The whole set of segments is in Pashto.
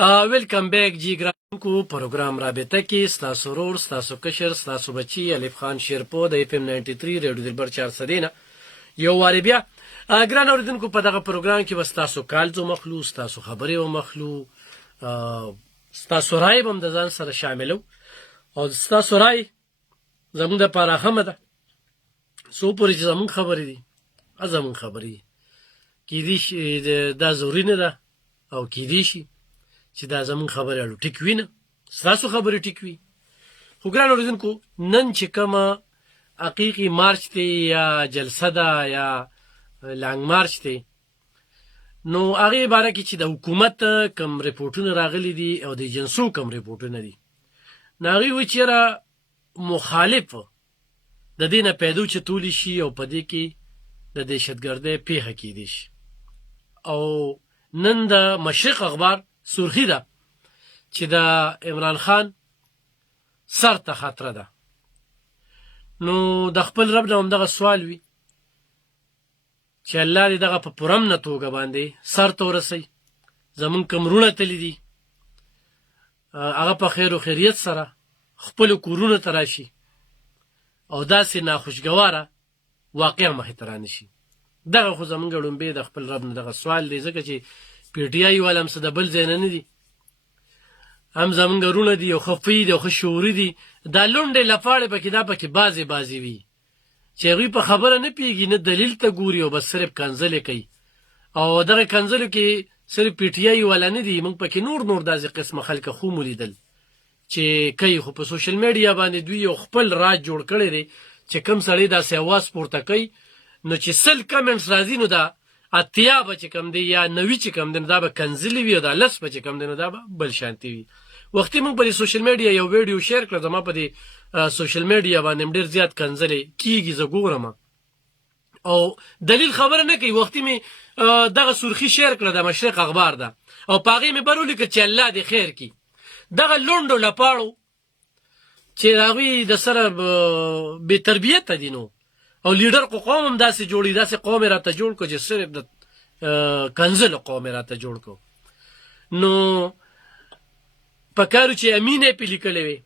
ویلکم بیک جی ګرانکو پروګرام رابطه کې ستاسو ورور ستاسو کشر ستاسو بچی الف خان شیرپو د اف ام 93 ریډیو دلبر 400 نه یو واری بیا ګران اوریدونکو په دغه پروګرام کې وستاسو کالزو مخلو ستاسو خبرې او مخلو ستاسو رای هم د ځان سره شاملو او ستاسو رای زموږ د لپاره هم ده سو پورې چې زموږ خبرې دي زموږ خبرې کېدای شي دا ضروري نه ده او کېدای شي چې دا زمون خبره اړو ټیک وینه ستاسو خبره ټیک وي خو ګران اوریدونکو نن چې کومه حقیقي مارچ دی یا جلسه ده یا لانګ مارچ دی نو هغه باره کې چې د حکومت کم ریپورتونه راغلي دي او د جنسو کم ریپورتونه دي ناغي و چیرې مخالف د دینه پیدو چتول شي او پدې کې د دهشتګردۍ پیښه کېدی شي او نن د مشرق اخبار سرخی ده چې د عمران خان سر ته خطره ده نو د خپل رب نه هم دغه سوال وي چې الله دې دغه په پوره امنه توګه باندې سر ته ورسوي زمونږ کوم وروڼه تللي دي هغه په خیر و خیریت سره خپلو کورونو ته راشي او داسې ناخوشګواره واقعه مخې ته رانشي دغه خو زمونږ لومبې د خپل رب نه دغه سوال دی ځکه چې پی ټی آی والا هم څه د بل ځای نه دي هم زمونږ وروڼه دي او ښه پوهي دي او ښه شعوري دي دا لونډې لفاړې پکې دا پکې بازې وي چې هغوی په خبره نه پوهېږي نه دلیل ته ګوري او بس صرف کنځلې کوي او دغه کنځلو کې صرف پی ټی آی والا نه دي موږ پکې نور داسې قسمه خلکه خو مو لیدل چې کوي خو په سوشل میډیا باندې دوی یو خپل راج جوړ کړی دی چې کوم سړی داسې اواز پورته کوي نو چې 100 کمنټس راځي نو دا اتیا به چې کم دی یا 90 چې کم دی دا به کنځلې وي او دا 10 به چې کم دی نو دا به بل شانتي وي وختي موږ په سوشل میډیا یو ویډیو شیر کړ زما په دې سوشل میډیا باندې ډېر زیات کنځلې کیږي زه ګورم او دلیل خبره نه کوي وختي می دغه سرخی شیر کړ د مشرق اخبار ده او پاغي می برولې ک چې الله دې خیر کی دغه لوندو لپاړو چې راوي د سره به تربیت دي نو او لیډر قوم هم داسې جوړي داسې قوم راته جوړ کو چې صرف د کنزل قوم راته جوړ کو نو پکارو چې امینه په لیکلې وي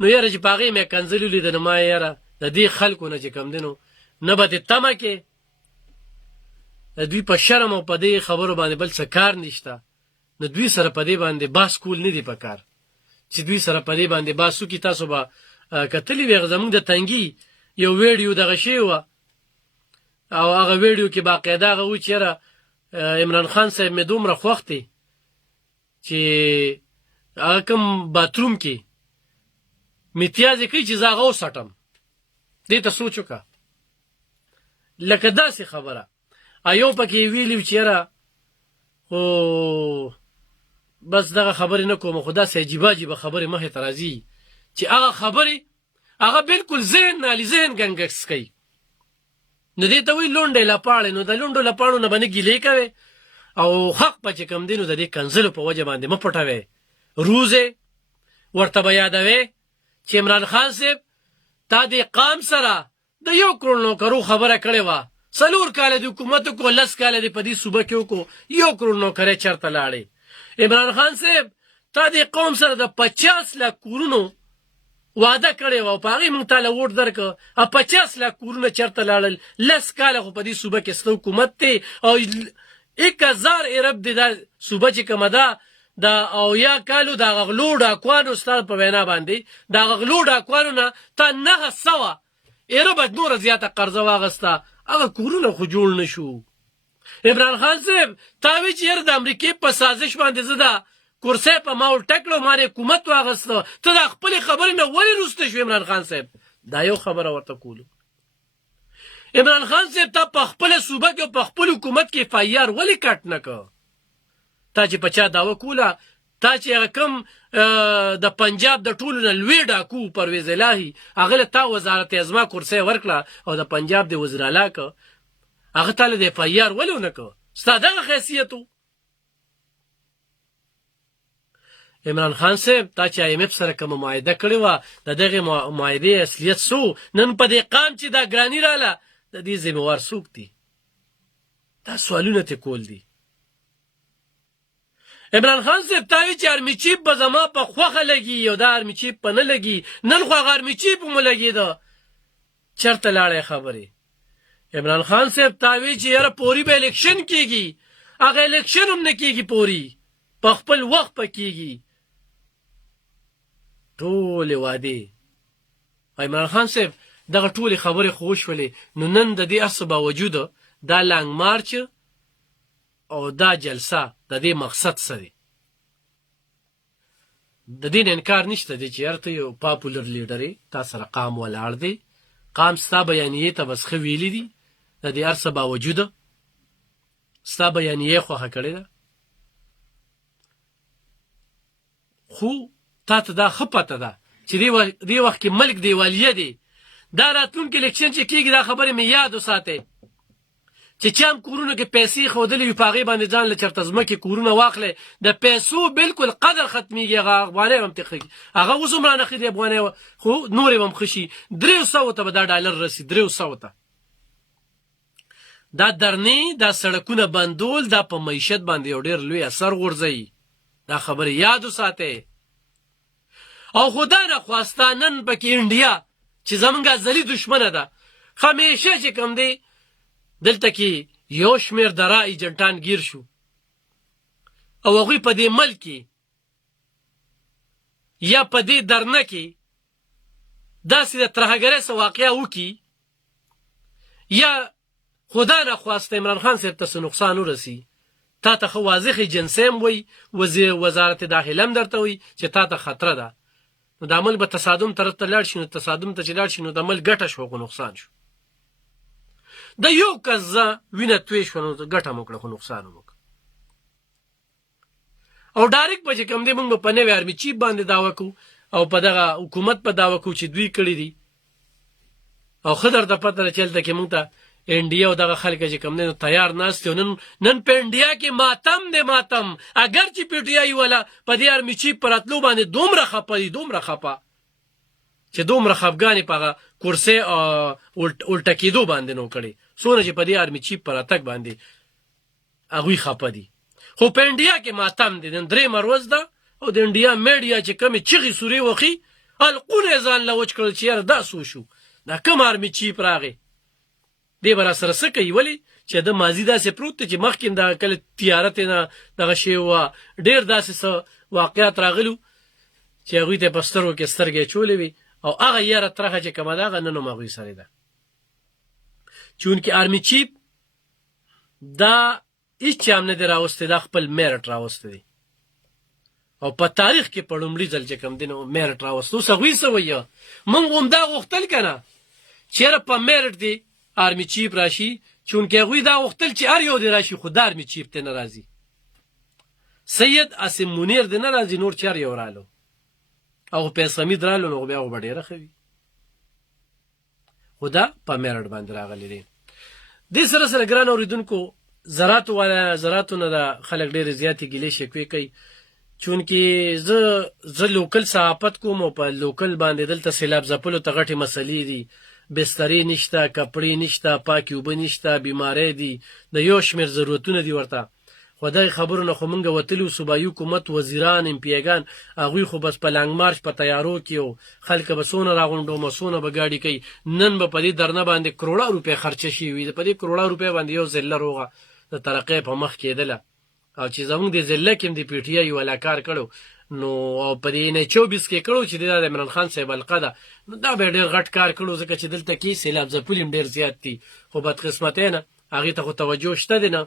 نو یاره چې باغې مې کنزل لیدل ما یاره د دې خلکو نه چې کم دینو نه به تمه کې دوی په شرم او په دې خبرو باندې بل څه کار نشته نو دوی سره په دې باندې باس کول نه دی پکار چې دوی سره په دې باندې باسو کې تاسو به کتلې وي زموږ د تنګي یو ویډیو دغه شی و او هغه ویډیو کې باقاعده هغه و چې عمران خان صاحب مې دومره خوښ دی چې هغه کوم باتروم کې میتیازې کوي چې زه هغه وسټم دې ته سوچ وکړه لکه داسې خبره ایو پکې ویلي چې خو بس دغه خبرې نه کوم خو داسې عجیبه خبرې مخې ته راځي چې هغه خبرې هغه بالکل ذهن نالی ذهن ګنګس کوي نو دې ته وایي لونډې لپاړې نو د لونډو لپاړو نه باندې ګیلې کوي او حق په چې کم دی نو د دې کنځلو په وجه باندې مه پټوئ روزې ورته به یادوئ چې عمران خان صاحب تا دې قام سره د 1 کروڑ نوکرو خبره کړې وه 4 کاله د حکومت وکړو 10 کاله دې په دې صوبه کې وکړو 1 کروڑ نوکرۍ چېرته لاړې عمران خان صاحب تا دې قوم سره د 50 لک کورونو وعده کړی و او په هغې موږ تاله ووټ درکړه 50 لک کورونه چېرته لاړل 10 کاله خو په دې صوبه کې ستا حکومت دی او 1000 ارب دی دا صوبه چې کومه ده د اویا کالو د غلو ډاکوانو ستا په وینا باندې د غلو ډاکوانو نه تا 900 ارب نوره زیاته قرضه واغسته هغه کورونه خو جوړ نه شو عمران خان صاحب تا وی چې یاره د امریکې په سازش باندې زه د کرسی په ما ولټکړو ما حکومت واغسته ته د خپلې خبرې نه ولې وروسته شو عمران خان صاحب دا یو خبره ورته کولو عمران خان صاحب تا په خپله صوبه کې او په خپل حکومت کې اف آی آر ولې کټ نه که تا چې په چا دعوه کوله تا چې هغه کوم د پنجاب د ټولو نه لوی ډاکو پرویز الهي هغه له تا وزارت اعظمه کرسی ورکړه او د پنجاب د وزیر اعلی که هغه تا له د اف آی آر ولې ونه که ستا دغه حیثیت و عمران خان صاحب تا چې IMF سره کومه معاهده کړې وه د دغې معاهدې اصلیت څه و نن په دې قام چې دا ګراني راله د دې ذمهوار څوک دي دا سوالونه ترې کول دي عمران خان صاحب تاوی چې آرمي چیف به زما په خوښه لګي او دا آرمي چیف په نه لګي، نن خو هغه آرمي چیف هم ولګېده. چېرته لاړی خبرې؟ عمران خان صاحب تاوی چې یاره پوري به الیکشن کېږي، هغه الیکشن هم نه کېږي، پوري په خپل وخت به کېږي. ټولې وعدې عمران خان صاحب دغه ټولې خبرې خو وشولې، نو نن د دې هر څه باوجوده دا لانګ مارچ او دا جلسه د دې مقصد څه دی؟ د دې نه انکار نشته دی چې یاره ته یو پاپولر لیډر یې، تا سره قام ولاړ دی، قام ستا بیانیې ته بس ښه ویلي دي، د دې هر څه باوجوده ستا بیانیې خوښه کړې ده. خو تا ته دا ښه پته ده چې دې وخت کې ملک دیوالیه دی. دا راتلونکي الیکشن چې کېږي دا خبرې مې یاد وساتئ چې چا هم کورونو کې پیسې ښودلې وي، په هغې باندې ځان له چېرته ځمکې کورونه واخلئ، د پیسو بالکل قدر ختمیږي، هغه افغانۍ به هم تېښږي، هغه اوس هم رانه ښه دي افغانۍ، خو نورې به هم ښه شي. 300 ته به دا ډالر رسي، 300 ته. دا درنې، دا سړکونه بندول، دا په معیشت باندې یو ډېر لوی اثر غورځوي. دا خبرې یاد وساتئ. او خو دا نه خواسته نن پکې انډیا چې زمونږ ازلي دشمنه ده، همیشه چې کوم دی دلته کې یو شمېر دره ایجنټان ګیر شو او هغوی په دې ملک کې یا په دې درنه کې داسې د ترهګرۍ څه واقعه وکړي یا خدا نه خواسته عمران خان صاحب ته څه نقصان ورسي، تا ته ښه واضح ایجنسۍ هم وایي، وزارت داخله هم درته وایي چې تا ته خطره ده. نو د عمل به تصادم طرف ته لاړ شي، نو تصادم ته چې لاړ شي نو د عمل ګټه شو خو نقصان شو. د یو کس زه وینه توی شوه نو ګټه مو کړه خو نقصان مو کړه. او ډایرکټ به چې کوم دی موږ به په نوې آرمي چیف باندې دعوه کوو او په دغه حکومت په دعوه کوو چې دوی کړي دي. او ښه درته پته ده چې هلته کې موږ ته انډیا او دغه خلک چې کوم دی نو تیار ناست دي. نن په انډیا کې ماتم دی، ماتم. اگر چې پی ټي آی والا په دې آرمي چیف په راتلو باندې دومره خفه دي، دومره خفه چې دومره خفګانې په هغه کرسۍ الټه کېدو باندې نو کړې، څونه چې په دې آرمي چیف په راتګ باندې هغوی خفه دي. خو په انډیا کې ماتم دی. نن 3 ورځ ده او د انډیا میډیا چې کومې چغې سورې وخي حلقونه یې ځان له وچ کړل چې یاره دا څه وشو، دا کوم آرمي چیف راغی، دې به راسره څه کوي؟ ولې چې د ماضي داسې پروت دی چې مخکې هم دغه کله تیارت نه دغه شی وه، ډېر داسې څه واقعات راغلي چې هغوی ته یې په سترګو کې سترګې اچولې وي او هغه یاره ترخه چې کومه ده هغه نن هم هغوی سره ده. چونکې آرمي چیف دا هېڅ چا هم نه دی راوستی، دا خپل میرټ راوستی دی او په تاریخ کې په لومړي ځل چې کوم دی نو میرټ راوستی. اوس هغوی څه وایي؟ موږ هم دا غوښتل که نه چې یاره په میرټ دی آرمي چیف راشي، چونکې هغوی دا غوښتل چې هر یو دی راشي خو د آرمي چیف ته نه راځي. سید عاصم منیر دی نه راځي، نور چې هر یو رالو او پیس حمید رالو نو بیا خو به ډېره ښه وي. خو دا په میرټ باندې راغلی دی. دې سره سره ګران اورېدونکو زراعتو نه د خلک ډېرې زیاتې ګیلې شکوې کوي، چونکې زه لوکل صحافت کوم او په لوکل باندې دلته سیلاب ځپلو ته غټې مسلې دي، بسترې نشته، کپړې نشته، پاکې اوبه نشته، بیماری دي، د یو شمېر ضرورتونه دي ورته. خو دغې خبرو نه خو موږ وتلي وو، صوبایي حکومت وزیران امپیګان هغوی خو بس په لانګ مارچ په تیارو کې او خلک به څونه راغونډوم، څونه به ګاډي کوي. نن به په دې درنه باندې کروړه روپۍ خرچه شوي وي، په دې کروړه روپۍ باندې یو ضلع روغه د ترقۍ په مخ کېدله. او چې زموږ د ضلع کې هم د پی ټي آی والا کار کړو نو او په دې 24 کې کړو چې دا د عمران خان صاحب حلقه ده، نو دا به ډېر غټ کار کړو ځکه چې دلته کې سیلاب ځپلي هم ډېر زیات دي. خو بدقسمتۍ نه هغې ته خو توجه شته دی نه،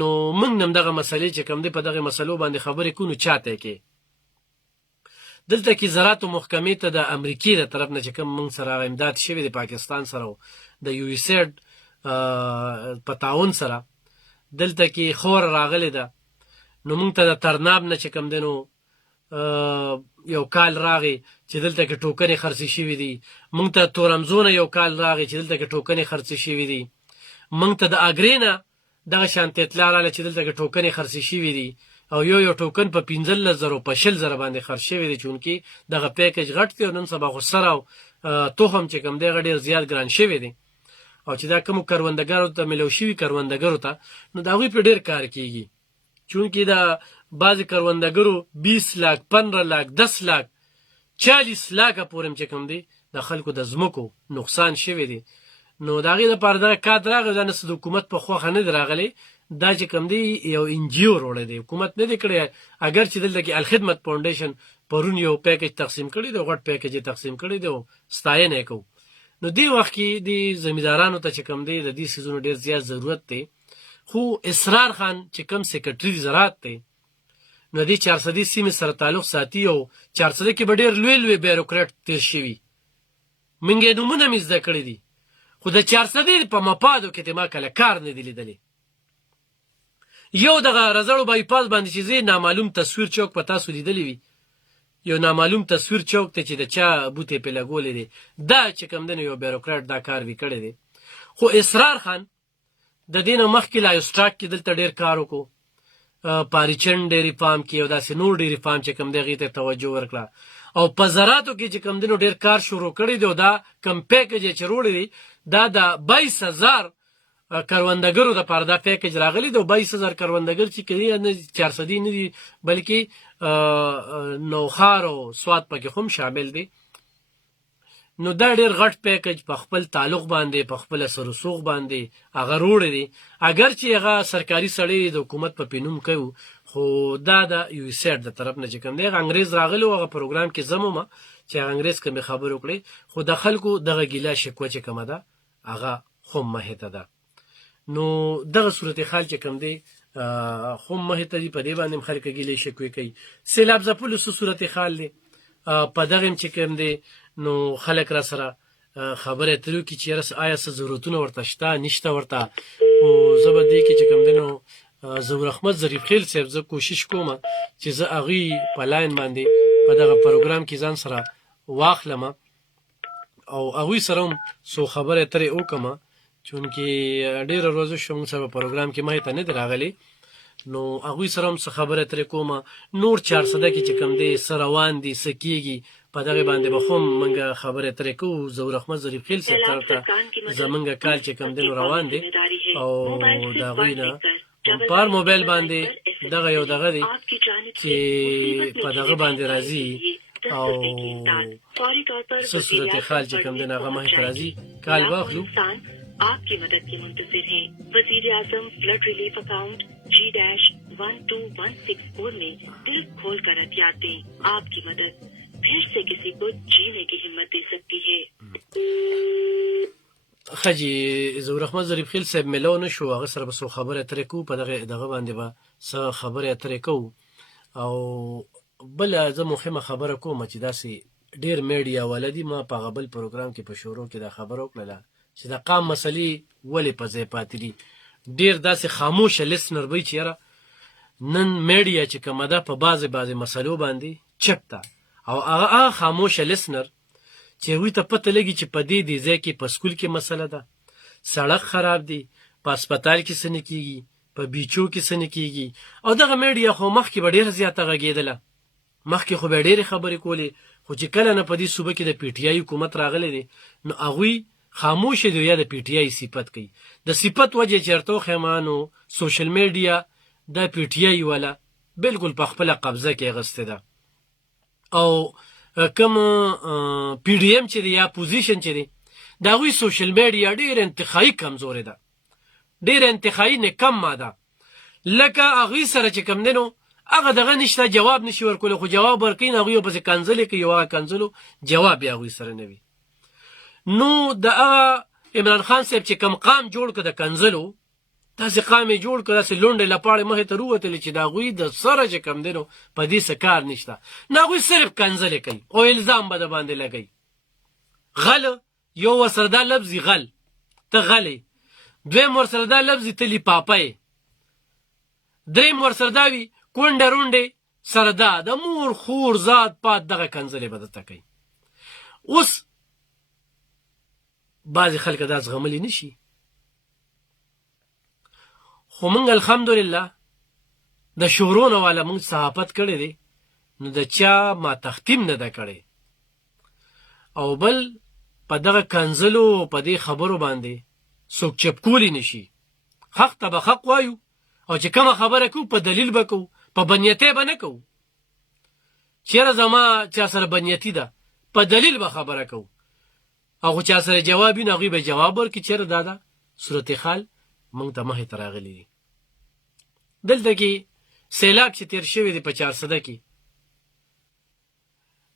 نو موږ هم دغه مسلې چې کوم دی په دغې مسلو باندې خبرې کوو. نو چاته کې دلته کې زراعتو محکمې ته د امریکې د طرف نه چې کوم موږ سره امداد شوی دی پاکستان سره د یو ایسیډ په تعاون سره دلته کې خور راغلی ده. نو موږ ته د ترناب نه چې کوم دی نو یو کال راغی چې دلته کې ټوکنې خرڅې شوي دي. موږ ته تورمزو نه یو کال راغی چې دلته کې ټوکنې خرڅې شوي دي. موږ ته د اګرې نه دغه شانتې اطلاع راغله چې دلته کې ټوکنې خرڅې شوي دي او یو ټوکن په 15,000 په 20,000 باندې خرڅ شوی دی، چونکې دغه پیکج غټ دی او نن سبا خو سره او تخم چې کوم دی هغه ډېر زیات ګران شوی دی. او چې دا کومو کروندګرو ته میلاو شوي کروندګرو ته نو د هغوی پرې ډېر کار کېږي. چونکې د بعضې کروندګرو 20 لاک 15 لاک 10 لاک 40 لاکه پورې چې کوم دی د خلکو د ځمکو نقصان شوی دی. نو د هغې دپاره دغه کارت راغلی، دا نه څه د حکومت په خوښه نه دی راغلی، دا چې کوم دی یو NGO وروړی دی، حکومت نه دی کړی. اگر چې دلته کې الخدمت فاونډیشن پرون یو پیکج تقسیم کړی دی، غټ پیکج یې تقسیم کړی دی او ستاینه یې کوو. نو دې وخت کې د زمیندارانو ته چې کوم دی د دې څیزونو ډېر زیات ضرورت دی. خو اسرار خان چې کوم سیکرټري زراعت دی، نو دې 400 سیمې سره تعلق ساتي او 400 کې به ډېر لوی بیروکراټ تېر شوي. موږ یې نومونه مې زده کړي دي، خو د 400 په مفادو کې ما کله کار نه دی لیدلی. یو دغه رزړو بایپاس باندې چې زه نامعلوم تصویر چوک په تاسو لیدلی وي، یو نامعلوم تصویر چوک ته چې د چا بوتې پې لګولې دی، دا چې کوم دی نو یو بیروکراټ دا کار وی کړی دی. خو اسرار خان د دې نه مخکې لایوسټاک کې دلته ډېر کار وکړو، پاریچن ډېري فارم کې او داسې نور ډېري فارم چې کوم دی هغې ته توجه ورکړه، او په زراعتو کې چې کوم دی نو ډېر کار شروع کړی دی. او دا کوم پیکج یې چې وروړی دی دا د 22,000 کروندګرو دپاره دا پیکج راغلی دی. او 22,000 کروندګر چې کوي 400 نه دي بلکې نوخار او سوات پکې هم شامل دی. نو دا ډېر غټ پیکج په خپل تعلق باندې په خپله سروسوغ باندې هغه روړی دی. اگر چې هغه سرکاري سړی د حکومت په پینوم کوي، خو دا د USAID د طرف نه چې کوم دی هغه انګریز راغلی و، هغه پروګرام کې زه وم چې هغه انګریز کومې خبرې وکړې، خو د خلکو دغه ګیله شکوه چې کومه ده هغه خو مهې ته ده. نو دغه صورتحال چې کوم دی خو مهې ته دي، په دې باندې هم خلک ګیلې شکوې کوي. سیلاب ځپلو څه صورتحال دی په دغه هم چې کوم دی نو خلک را سره خبرې اترې وکړي چې یاره آیا څه ضرورتونه ورته شته نشته ورته. او زه به دې کې چې کوم دی نو ظهور احمد ظریف خیل صاحب زه کوشش کوم چې زه هغوی په لاین باندې په دغه پروګرام کې ځان سره واخلم او هغوی سره هم څو خبرې اترې وکړم، چونکې ډېره ورځو شوه موږ سره په پروګرام کې مخې ته نه دی راغلی. نو هغوی سره هم څه خبرې اترې کوم. نور 400 کې چې کوم دی څه روان دي څه کېږي په دغې باندې به خو هم موږ خبرې اترې کوو. ظهور احمد ظریف خیل صاحب طرف ته زموږ کال چې کوم دی نو روان دی او د هغوی نه په هر موبایل باندې دغه یو دغه دی چې په دغه باندې راځي او څه صورتحال چې کوم دی نو هغه مخې ته راځي. کال واخلو. आपकी मदद के मुंतजिर हैं। वजीर आजम फ्लड रिलीफ अकाउंट G-12164 में दिल खोल कर हथियार दें। आपकी मदद फिर से किसी को जीने की हिम्मत दे सकती है. خجی ظهور احمد ظریف خیل صاحب ملو نشو، هغه سره به څو خبرې اترې کوو، په دغه باندې به څه خبرې اترې کوو. او بله زه مهمه خبره کوم چې داسې ډېر میډیا والا دي، ما په هغه بل پروګرام کې په شروع کې دا خبره وکړله چې د قام مسلې ولې په ځای پاتې دي. ډېر داسې خاموشه لسنر وی چې یاره نن میډیا چې کومه ده په بعضې مسلو باندې چپ ده، او هغه خاموشه لسنر چې هغوی ته پته لګي چې په دې ځای کې په سکول کې مسله ده، سړک خراب دی، په اسپتال کې څه نه کېږي، په بیچو کې څه نه کېږي. او دغه میډیا خو مخکې به ډېره زیاته غږېدله، مخکې خو به ډېرې خبرې کولې، خو چې کله نه په دې صوبه کې د PTI حکومت راغلی دی نو هغوی خاموش دی یا د PTI صفت کوي. د صفت وجه چېرته وښیم نو سوشل میډیا د PTI والا بلکل په خپله قبضه کې اخیستې ده، او کوم PDM چې دی یا پوزیشن چې دی د هغوی سوشل میډیا ډېر انتخایي کمزورې ده، ډېر انتخایي نکمه ده. لکه هغوی سره چې کوم دی نو هغه دغه نشته، جواب نشي ورکولی، خو جواب ورکوي نو هغوی ورپسې کنځلې کوي، او هغه کنځلو جواب یې هغوی سره نه وي. نو د هغه عمران خان صاحب چې کوم قام جوړ کړه د کنځلو، داسې قام یې جوړ کړه، داسې لونډې لپاړې مخې ته رووتلې چې د هغوی د سره چې کوم دی نو په دې څه کار نشته، نو هغوی صرف کنځلې کوي او الزام به د باندې لګوي. غل یو ورسره دا لفظ غل ته غلی، دویم ورسره دا لفظ ته لیپاپی، دریم ورسره دا وي کونډه رونډې سره دا د مور خور ذات پات دغه کنځلې به درته کوي. اوس بعضې خلک دا زغملی نشي، خو موږ الحمدلله د شورونه والا موږ صحافت کړی دی، نو د چا ما تختیم نه ده کړی. او بل په دغه کنځلو په دې خبرو باندې څوک چپکولی نشي. حق ته به حق وایو او چې کومه خبره کوو په دلیل به کوو، په بنیتۍ به نه کوو. چېره زما چا سره بنیتي ده په دلیل به خبره کوو، او چا سره جواب وي نو هغوی به جواب ورکړي چېره دا ده صورتحال موږ ته مخې ته راغلی دي. دلته کې سیلاب چې تیر شوی دی په 400 کې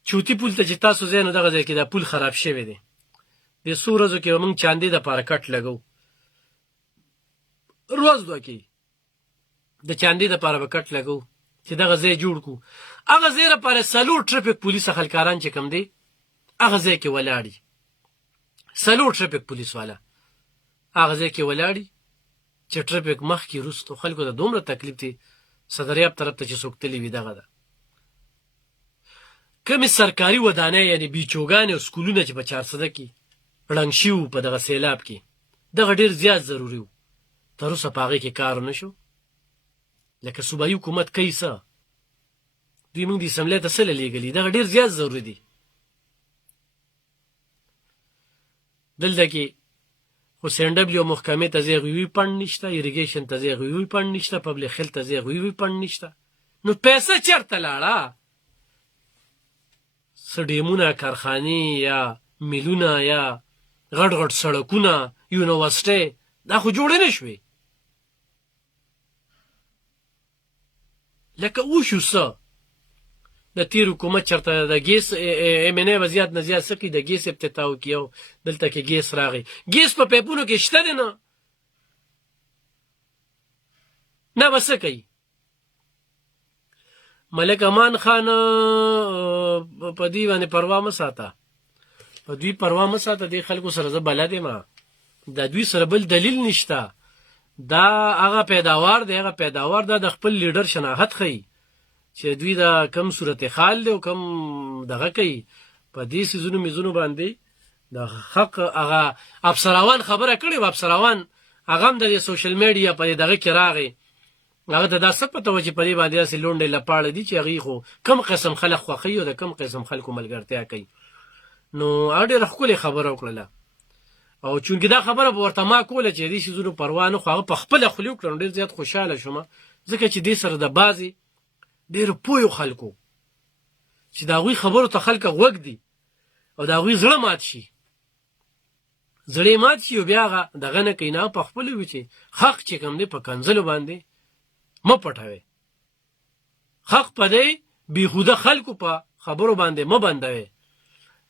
چوتي پول ته چې تاسو ځئ نو دغه ځای کې دا پول خراب شوی دی. د څو ورځو کې به موږ چاندې دپاره کټ لګو، روز دوه کې د چاندې دپاره به کټ لګو چې دغه ځای جوړ کړو. هغه ځای لپاره 4 ټرافیک پولیس خلکاران چې کوم دی هغه ځای کې ولاړ دي، 4 ټرافیک پولیس والا هغه ځای کې ولاړ دي چې ټرافیک مخکې وروستو خلکو ته دومره تکلیف دی. صدریاب طرف ته چې څوک تللی وي دغه ده کمې سرکاري ودانۍ یعنې بیچوګانې او سکولونه چې په 400 کې ړنګ شوي وو په دغه سیلاب کې، دغه ډېر زیات ضروري وو. تر اوسه په هغې کې کار ونه شو. لکه صوبایي حکومت کوي څه، دوی موږ د اسمبلۍ ته څه لیږلي، دغه ډېر زیات ضروري دي. دلته کې حسین ډبلیو محکمې ته ځای غویوي فنډ نشته، ایریګیشن ته ځای غویوي فنډ نشته، پبلک هیلث ته ځای غویوي فنډ نشته. نو پیسه چېرته لاړه؟ څه ډیمونه، کارخانې یا میلونه یا غټ غټ سړکونه، یونیورسټۍ دا خو جوړې نه شوې. لکه وشو څه د تیر حکومت چېرته د ګیس MNA به زیات نه زیات څه کوي، د ګیس افتتاح وکړي او دلته کې ګیس راغی. ګیس په پیپونو کې شته دی نه به څه کوي. ملک امان خان په دوی باندې پروا مه ساته، په دوی پروا مه ساته. دې خلکو سره زه بلد یم، د دوی سره بل دلیل نشته. دا هغه پیداوار دی، هغه پیداوار دا د خپل لیډر شناخت ښیي چې دوی دا کم صورتحال دی او کم دغه کوي. په دې څیزونو میزونو باندې د حق هغه افسراوان خبره کړې وه، افسراوان هغه هم د سوشل میډیا په دغه کې راغی، هغه ته دا څه پته وه چې په دې باندې داسې لونډې لپاړه دي چې هغوی خو کم قسم خلک خوښوي او د کم قسم خلکو ملګرتیا کوي. نو هغه ډېره ښکلې خبره وکړله، او چونکې دا خبره به ورته ما کوله چې دې څیزونو پروا نه خو هغه په خپله خولې وکړه، نو ډېر زیات خوشحاله شوم، ځکه چې دې سره د بعضې ډېرو پوهو خلکو چې د هغوی خبرو ته خلک غوږ دي او د هغوی زړه مات شي، زړه مات شي او بیا هغه دغه نه کوي. نه په خپله وي چې حق چې کوم دی په کنځلو باندې مه پټوئ، حق په دی بېهوده خلکو په خبرو باندې مه بندوئ.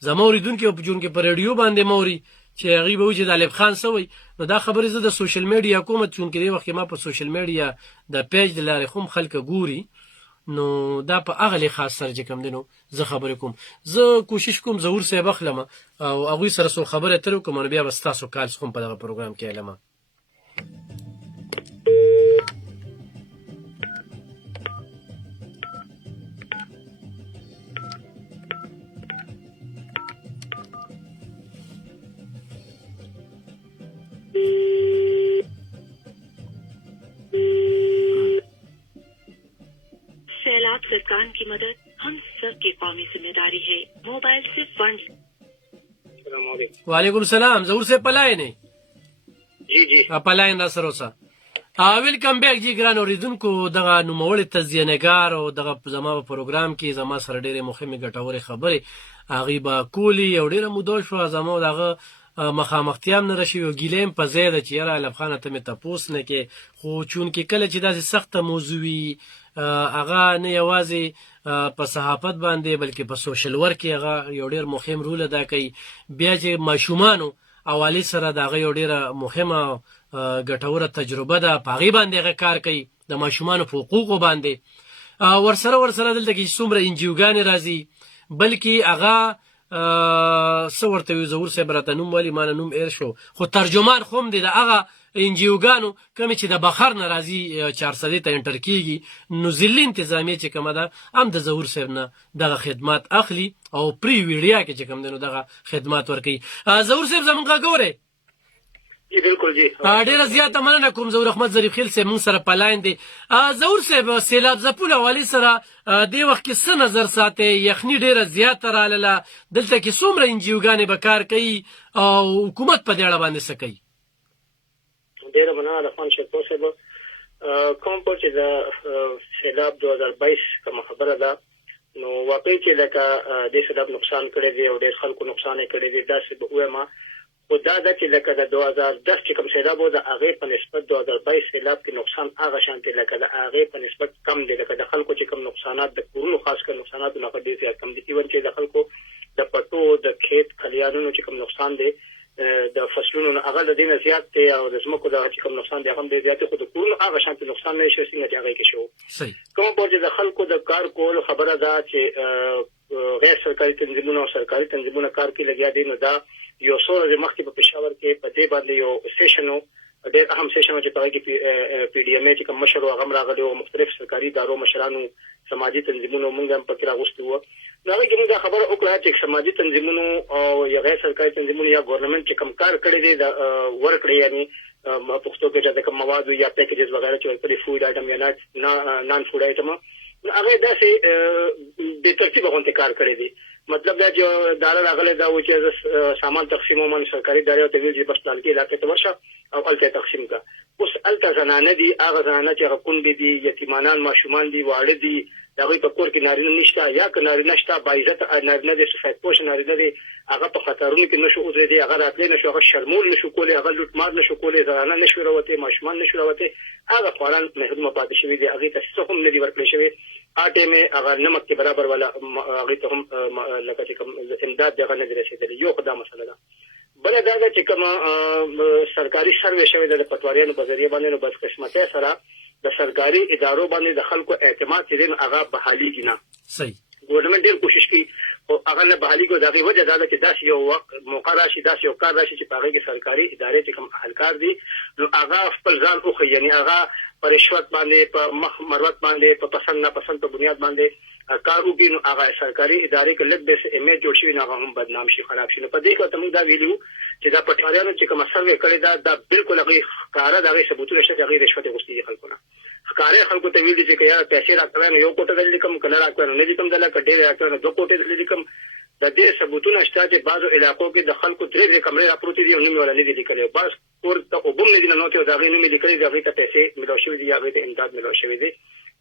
زما اورېدونکي او چونکې په ریډیو باندې مه اوري چې هغوی به وایي چې د الف خان څه وایي، نو دا خبرې زه د سوشل میډیا کوم، چونکې دې وخت کې ما په سوشل میډیا د پیج د لارې خو هم خلک ګوري، نو دا په هغه لحاظ سره چې کوم دی نو زه خبرې کوم. زه کوشش کوم ظهور صاحب اخلم او هغوی سره څو خبرې اترې وکړم، نو بیا به ستاسو کال څخه هم په دغه پروګرام کې علمه. सैलाब सरकार की मदद हम सब की कौमी जिम्मेदारी है. मोबाइल से फंड. وعلیکم السلام، ظهور صاحب په لاین یې؟ جی په لاین را سره اوسه. ویلکم بیک جی ګران اورېدونکو، دغه نوموړی تزیانګار او دغه زما په پروګرام کې زما سره ډېرې مهمې ګټورې خبرې هغوی به کولي او ډېره موده شوه زما دغه مخامختیا هم نه راشوي او ګیله هم په ځای ده چې یاره الف خانه ته مې تپوس نه کې، خو چونکې کله چې داسې سخته موضوع وي هغه نه یوازې په صحافت باندې بلکې په سوشل ورک کې هغه یو ډېر مهم رول ادا کوي. بیا چې ماشومانو حوالې سره د هغه یو ډېره مهمه ګټوره تجربه ده، په هغې باندې هغه کار کوي، د ماشومانو په حقوقو باندې. ورسره دلته کې څومره انجیوګانې راځي، بلکې هغه څه ورته وي، ظهور صاحب راته نوم ولي ما نه نوم ایر شو، خو ترجمان خو هم دی د هغه انجیوګانو کومې چې د بخار نه راځي 400 ته انټر کېږي، نو ضلعي انتظامیه چې کومه ده هم د ظهور صاحب نه دغه خدمات اخلي او پري ویډیا کې چې کوم دی نو دغه خدمات ورکوي. ظهور صاحب زمونږ غږ اورئ؟ جی بالکل جی. ډیره زیاته مننه کوم ظهور احمد ظریف خیل صاحب موږ سره په لاین دی. ظهور صاحب سیلاب ځپلو حوالې سره دې وخت کې څه نظر ساتئ؟ یخني ډیره زیاته راغله، دلته کې څومره انجیوګانې به کار کوي او حکومت په دې اړه باندې څه کوي؟ ډیره مننه د خان شیرپور صاحب. کوم په چې د سیلاب 2022 کوم خبره ده نو واقعي چې لکه د سیلاب نقصان کړی دی او ډېر خلکو نقصان کړی دی دا څه به وایم خو دا د چې لکه د 2010 چې کوم سیلاب و د هغه په نسبت 2022 سیلاب کې نقصان هغه شانتي لکه د هغه په نسبت کم دی لکه د خلکو چې کوم نقصانات د کورونو خاص کر نقصانات نه ډېر زیات کم دي ایون چې د خلکو د پټو د کھیت خلیانونو چې کوم نقصان دی د فصلونو هغه د دینه زیات دی او د زمکو د چې کوم نقصان دی هغه ډېر زیات خو د کورونو هغه شانتي نقصان نه شي څنګه چې هغه کې شو صحیح کوم په د خلکو د کار کول خبره ده چې غیر سرکاري تنظیمونه او سرکاري تنظیمونه کار کې لګیا دي نو دا یو څو مخکې په پېښور کې په دې باندې یو سیشن ډېر اهم سیشن چې په کې پی ډي ام ای چې کوم مشر او غم راغلي او مختلف سرکاري ادارو مشرانو سماجی تنظیمونو موږ هم پکې راغوستي وو نو هغه کې موږ خبره وکړه چې سماجی تنظیمونو او یا غیر سرکاري تنظیمونو یا ګورنمنت چې کوم کار کړی دی د ورکړي یعنی پښتو کې د کوم مواد یا پیکیجز وغیرہ چې ورکړي فود آیټم یا نان فود آیټم هغه داسې د ترتیب غونډه کار کړی دی مطلب دا چې دالر راغله دا و چې سامان تقسیمومن سرکاري ادارې او تدویل بس پلان کې علاقې ته ورشه او الته تقسیم کا اوس الته زنانه دي هغه زنانه چې حقوق دي یتیمانان ماشومان دي واړه دي دغه په کور کې نارینه نشته یا که نارینه شته باعزت نارینه دي سفید پوش نارینه دي هغه په خطرونو کې نشو اوسې دي هغه راتلې نشو هغه شرمول نشو کولای هغه لوټ مار نشو کولای زنانه نشو راوته ماشومان نشو راوته هغه قرآن محدود مپاتې شوی دي هغه ته څه هم نه دی ورکړل شوی اټه مې هغه نمک کې برابر ولا هغه ته هم لکه چې کوم امداد دغه نه رسیدلی یو خدای مسله ده بل دا چې کوم سرکاري سروې شوی د پټواریانو په ذریعہ باندې نو بس قسمته سره د سرکاري ادارو باندې د خلکو اعتماد چې دین هغه بحاليږي نه صحیح ګورنمنت ډېر کوشش کوي او هغه نه بحاليږي دا وجه ده چې داس یو وخت موقع راشي داس یو کار راشي چې په هغه کې سرکاري ادارې چې کوم اهلکار دي نو هغه خپل ځان او یعنی هغه پر رشوت باندې په مخ مروت باندې په پسند نه پسند په بنیاد باندې کار وکړي نو هغه سرکاري ادارې کې لږ به امیج جوړ شي نه هم بدنام شي خراب شي په دې کې ته موږ دا ویلو چې دا پټواریانو چې کوم سروې کړی دا بالکل هغه کار دا ثبوتونه شته هغه رشوت غوښتي خلکو نه ښکارې خلکو ته ویل چې یا پیسې راکړل یو کوټه دلې کوم کله راکړل نه دي کوم دلته کډې راکړل دوه کوټه دلې کوم د دې ثبوتونه شته چې بعضو علاقو کې د خلکو درې کمرې راپروتې دي او نیمه ولا نه دي لیکلي بس ور ته وبم نه دي نو ته دا غوښنه مې لیکلي دا غوښته پیسې ملو شوې دي یا غوښته امداد ملو شوې دي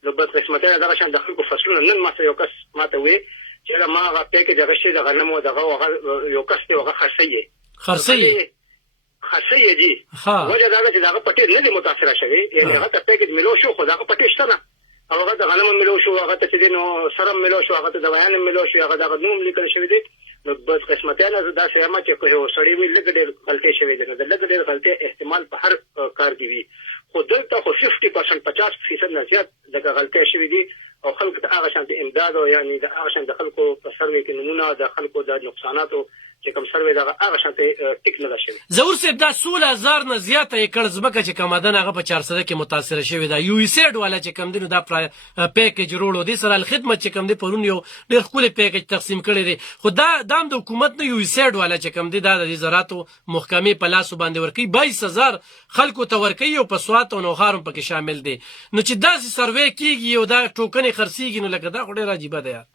نو بس قسمته دا شان د خلکو فصلونه نن ما څه یو کس ماته وې چې ما هغه پیکې د غشي د غنمو دغه یو کس ته هغه خرڅي دي وجه دا چې دا پټې نه دي متاثر شوی یعنی هغه پیکې ملو شو خو دا پټې شته نه هغه د غنمو ملو شو هغه ته چې نو سرم ملو شو هغه ته دوايان ملو شو هغه د نوم لیکل شوی دي نو بس قسمته نه دا څه ما چې کوه سړی وی لګ ډېر غلطي شوی دي نو د لګ ډېر غلطي احتمال په هر کار کې وي خو دلته خو 50% 50% نه زیات د غلطي شوی دي او خلک د هغه شان د امداد او یعنی د هغه شان د خلکو په سروې کې نمونه د خلکو د نقصاناتو چې کوم سروې دا هغه شان ته ټیک نه شي زور سه دا 16000 نه زیاته ایکړ زمکه چې کومدان هغه په 400 کې متاثر شوی دا یو سیډ والا چې کوم دینو دا پیکیج روړو دي سره خدمت چې کوم دي پرون یو ډېر خپل پیکیج تقسیم کړی دي خو دا د حکومت نه یو سیډ والا چې کوم دي دا د زراعت محکمې په لاس باندې ورکی 22000 خلکو ته ورکی او په سوات او نوخارم پکې شامل دي نو چې دا سروې کیږي او دا ټوکنې خرڅيږي نو لکه دا ډېر عجیب ده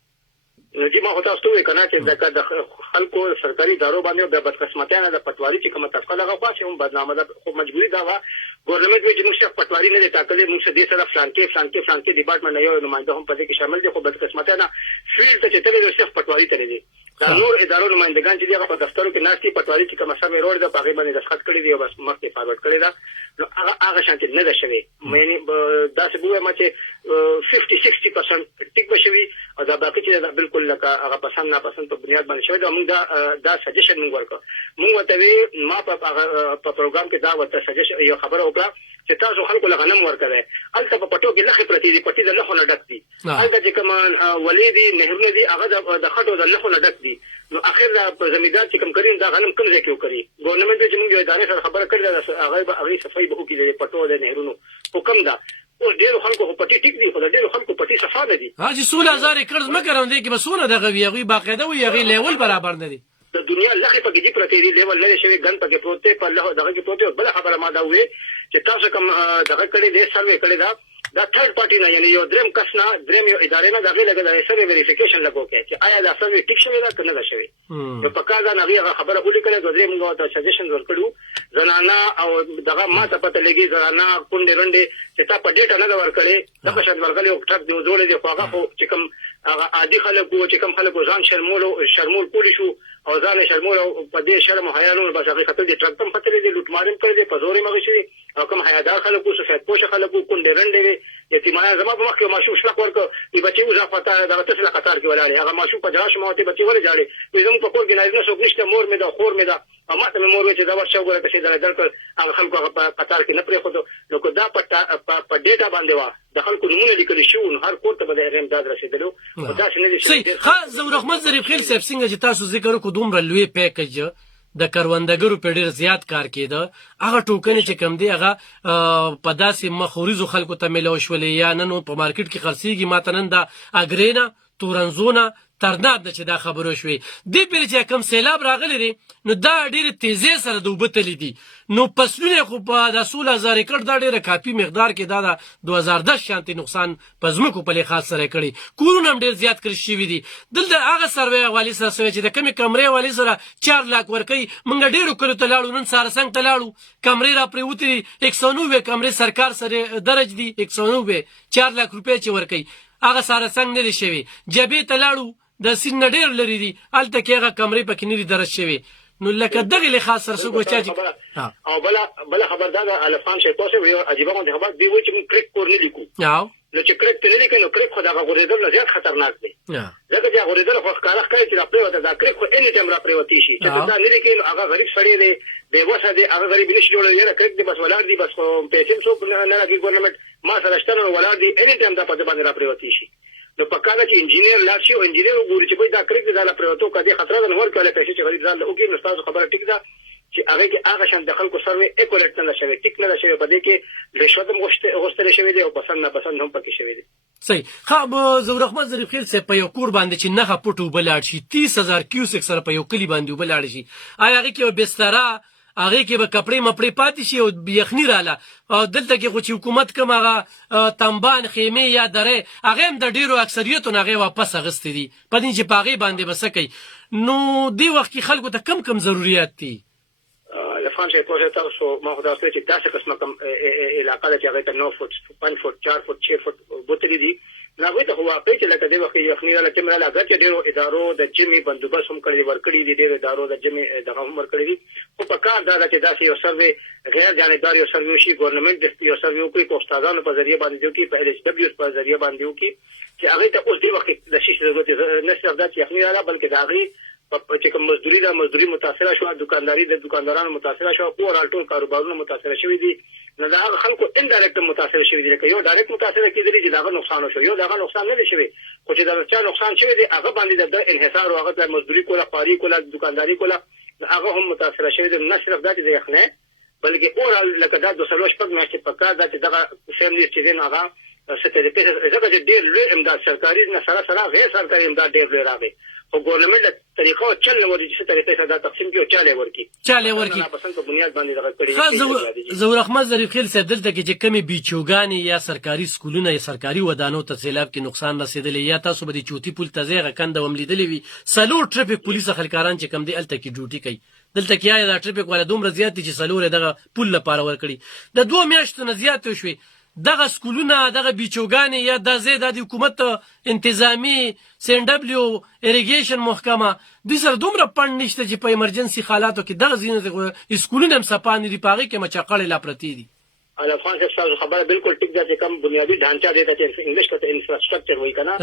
نو چې ما هوتا ستوي کنه چې د خلکو سرکاري ادارو باندې د بدقسمتیانه د پټواری چې کومه طبقه لغه خاصه هم بدنامه ده خو مجبوری دا و ګورنمنت وی چې موږ پټواری نه ټاکلې موږ دې سره فلانکي ډپارټمنټ یو نمائنده هم پدې کې شامل دي خو بدقسمتیانه فیلډ ته چې تللی صرف پټواری ته دي دا نور ادارو نمائندگان چې هغه په دفترو کې ناشتي پټواری چې کومه سمې روډ د پاغي باندې دسخط کړی دی او بس مخکې فارورډ کړی دا نو هغه شانتي نه ده شوی مې دا څه بوه ما چې 50-60% ټیک بشوي او دا باقي چې دا بالکل لکه هغه پسند نه پسند په بنیاد باندې شوی دا موږ دا سجیشن موږ ورکړو موږ ته ما په پروګرام کې دا ورته سجیشن یو خبره وکړه چې تاسو خلکو له غنم ورکړئ الته په پټو کې لخي پرتی دي پټي د لخو نه ډک دي الته چې کوم ولیدي نهرونه دي هغه د خټو د لخو نه ډک دي نو اخر په زمیدار چې کوم کرین دا غنم کوم ځای کې وکړي ګورنمنت چې موږ ادارې سره خبره کړې ده هغه صفای به وکړي د پټو د نهرونو حکم ده او ډېر خلکو په پټي ټیک دي خو ډېر خلکو پټي صفا نه دي ها چې 16000 قرض مګرم دي کې بسونه دغه ویغي باقاعده وي هغه لیول برابر نه دي د دنیا لخي په کې دي پرته دي لیول نه شوی ګن په کې پروت په الله دغه کې پروت بل خبره ما دا وې چې تاسو کوم دغه کړي دې سروې کړي دا دا ثird پارټي نه یعنی یو دریم کس نه دریم یو ادارې نه دغه لګا د سره ویریفیکیشن لګو کې چې آیا دا سره ټیک شوی دا کنه دا شوی نو په کار دا نه خبره ولیکله د دریم غو ته سجیشن ورکړو زنانا او دغه ما ته پته لګي زنانا کونډه رنده چې تا په ډیټا نه ورکړي دا په شان ورکړي او ټرک دی جوړې دی خو هغه چې کوم هغه عادي خلکو چې کوم خلکو ځان شرمول پولی شو او ځان شرمول په دې شرم حیانو بس هغه خپل دي ټرک تم خطر دي لوټ مارم کړی دی په زوري مغشي او کوم حیادار خلکو سفید پوش خلکو کونډه رنده یتیمان زما په مخ کې ماشوم شلق ورکو ای بچي وځه پتا دا تاسو لا قطار کې ولاله هغه ماشوم په جراش مو ته بچي ولې جاړي زموږ په کور کې نه څوک نشته مور مې دا خور مې دا اما ته مور چې دا ورشو غوړه چې دا درکل هغه خلکو په قطار کې نه پرې خو نو کو دا په ډیټا باندې وا د خلکو نمونه لیکل شو نو هر کور ته به د امداد رسیدلو دا څه نه دي صحیح ها زور احمد ظریف خیل صاحب څنګه چې تاسو ذکر وکړو دومره لوی پیکج د کروندګرو په ډیر زیات کار کېده هغه ټوکنې چې کم دی هغه په داسې مخوريزو خلکو ته ملو شولې یا نن په مارکیټ کې خرڅيږي ماته نن دا اګرینا تورنزونه ترناب د چې دا خبرو شوې د پیر چې کم سیلاب راغلی نو دا ډیره تیزی سره د وبتلی دي نو پسلونه خو په 16000 ایکړ دا ډیره کافي مقدار کې دا 2010 شانتي نقصان پزمکو په لحاظ سره کړي کورونه هم ډیر زیات کړی شوی دي دلته هغه سروي والی سره چې د کمی کمرې والی سره 4 لک ورکي مونږ ډیرو کړو ته لاړو نن ساره څنګه ته لاړو کمرې را پرې وتري 190 کمرې سرکار سره درج دي 190 4 لک روپے چې ورکي هغه ساره څنګه نه دي شوی جبې ته لاړو د سین ډیر لري دي الته کې هغه کمرې پکې نه دي درج شوی نو لکه دغه له خاص سره سوګو چې او بل خبردار الفان شي تاسو یو عجیب غونډه خبر دی و چې موږ کریک کور نه لیکو نو چې کریک ته لیکو نو کریک خو دا غوړېدل نه زیات خطرناک دی ځکه چې غوړېدل خو ښکارا کوي چې را پریوته دا کریک خو اني ټایم را پریوتی شي چې دا نه لیکي نو هغه غریب سړی دی به وسه دی هغه غریب نشي جوړول یره کریک دی بس ولار دی بس پیسې څوک نه لګي ګورنمنت ما سره شته ولار دی اني ټایم دا په باندې را پریوتی شي نو پکاره چې انجینیر لاړ شي او انجینیر وګوري چې دا کریک دا لا پریوتو کدي خطر نه ورکړل پیسې چې غریب ځان له وګوري نو تاسو خبره ټیک ده چې هغه کې هغه شان د خلکو سروي اکوریټ نه شوی ټیک نه شوی په دې کې رشوت هم غوښتل شوی دی او پسند نه پسند هم پکې شوی دی صحیح خو زور احمد ظریف خیل سه په یو کور باندې چې نه پټو بلاړ شي 30000 کیوسک سره په یو کلی باندې بلاړ شي آیا هغه کې بستر هغه کې به کپڑے مپړې پاتې شي او یخنی رااله او دلته کې خو چې حکومت کوم هغه تنبان خیمه یا درې هغه هم د ډیرو اکثریت نه هغه واپس اغستې دي په دې چې پاغي باندې بسکې نو دی وخت کې خلکو ته کم ضرورت دي لفان شي تاسو ما خو دا څه چې داسې قسمه کم علاقه چې هغه ته 9 فوټ 5 فوټ 4 فوټ 6 فوټ بوتلې دي نو ته هو په چې لکه دی وخت یخنی رااله چې مله هغه چې ډیرو ادارو د جمی بندوبست هم کړی ورکړي دي ډیرو ادارو د جمی دغه هم ورکړي دي او په کار دا چې داسې یو سروي غیر جانبدار یو سروي شي ګورنمنت یو سروي کوي په استادانو په ذریعہ باندې کوي په ال ایچ دبليو په ذریعہ باندې کوي چې هغه ته اوس دی وخت د شي ضرورت نه صرف دا چې یخنی رااله بلکې دا غي چې کوم مزدوري متاثره شو دکانداري د دکاندارانو متاثره شو او ټول کاروبارونه متاثره شوي دي نو دا خلکو انډایرکټ متاثر شوي دي لکه یو ډایرکټ متاثر کیدلی چې دا نقصان شو یو دا نقصان نه شوی خو چې دا چا نقصان شوی دی هغه باندې د انحصار او هغه مزدوري کوله خاري کوله دکانداري کوله هغه هم متاثر شوی دي نه صرف دا چې یخنه بلکې اورال لکه دا د سلوش پک نه چې پکا دا چې دغه فیملی چې نه هغه ستې د پیسې ځکه چې ډېر لوی امداد سرکاري نه سره غیر سرکاري امداد ډېر لوی راغی او ګورنمنت طریقو چل نو ورته چې طریقې سره دا تقسیم کیو چاله ورکی پسند په بنیاد باندې دغه کړی زور احمد ظریف خیل صاحب دلته کې چې کمی بیچوګانی یا سرکاري سکولونه یا سرکاري ودانو ته سیلاب کې نقصان رسیدلی یا تاسو به د چوتي پول تزیغه کنده وملیدلی وي سلور ټریفیک پولیس خلکاران چې کم دی الته کې ډیوټي کوي دلته کې یا د ټریفیک ولا دومره زیات دي چې سلور دغه پول لپاره ورکړي د 2 میاشتو نه زیات شوي دغه سکولونه دغه بیچوګانی یا د زید د حکومت انتظامی سندبلیو ایریګیشن محکمه د سر دومره پند نشته چې په ایمرجنسي حالاتو کې دغه زینې سکولونه هم صفان دي پاغي کې مچقړې لا پرتی دي الفان صاحب خبره بالکل ټیک ده چې کوم بنیادی ډانچا دی چې انګلیش کې انفراستراکچر وایي کنه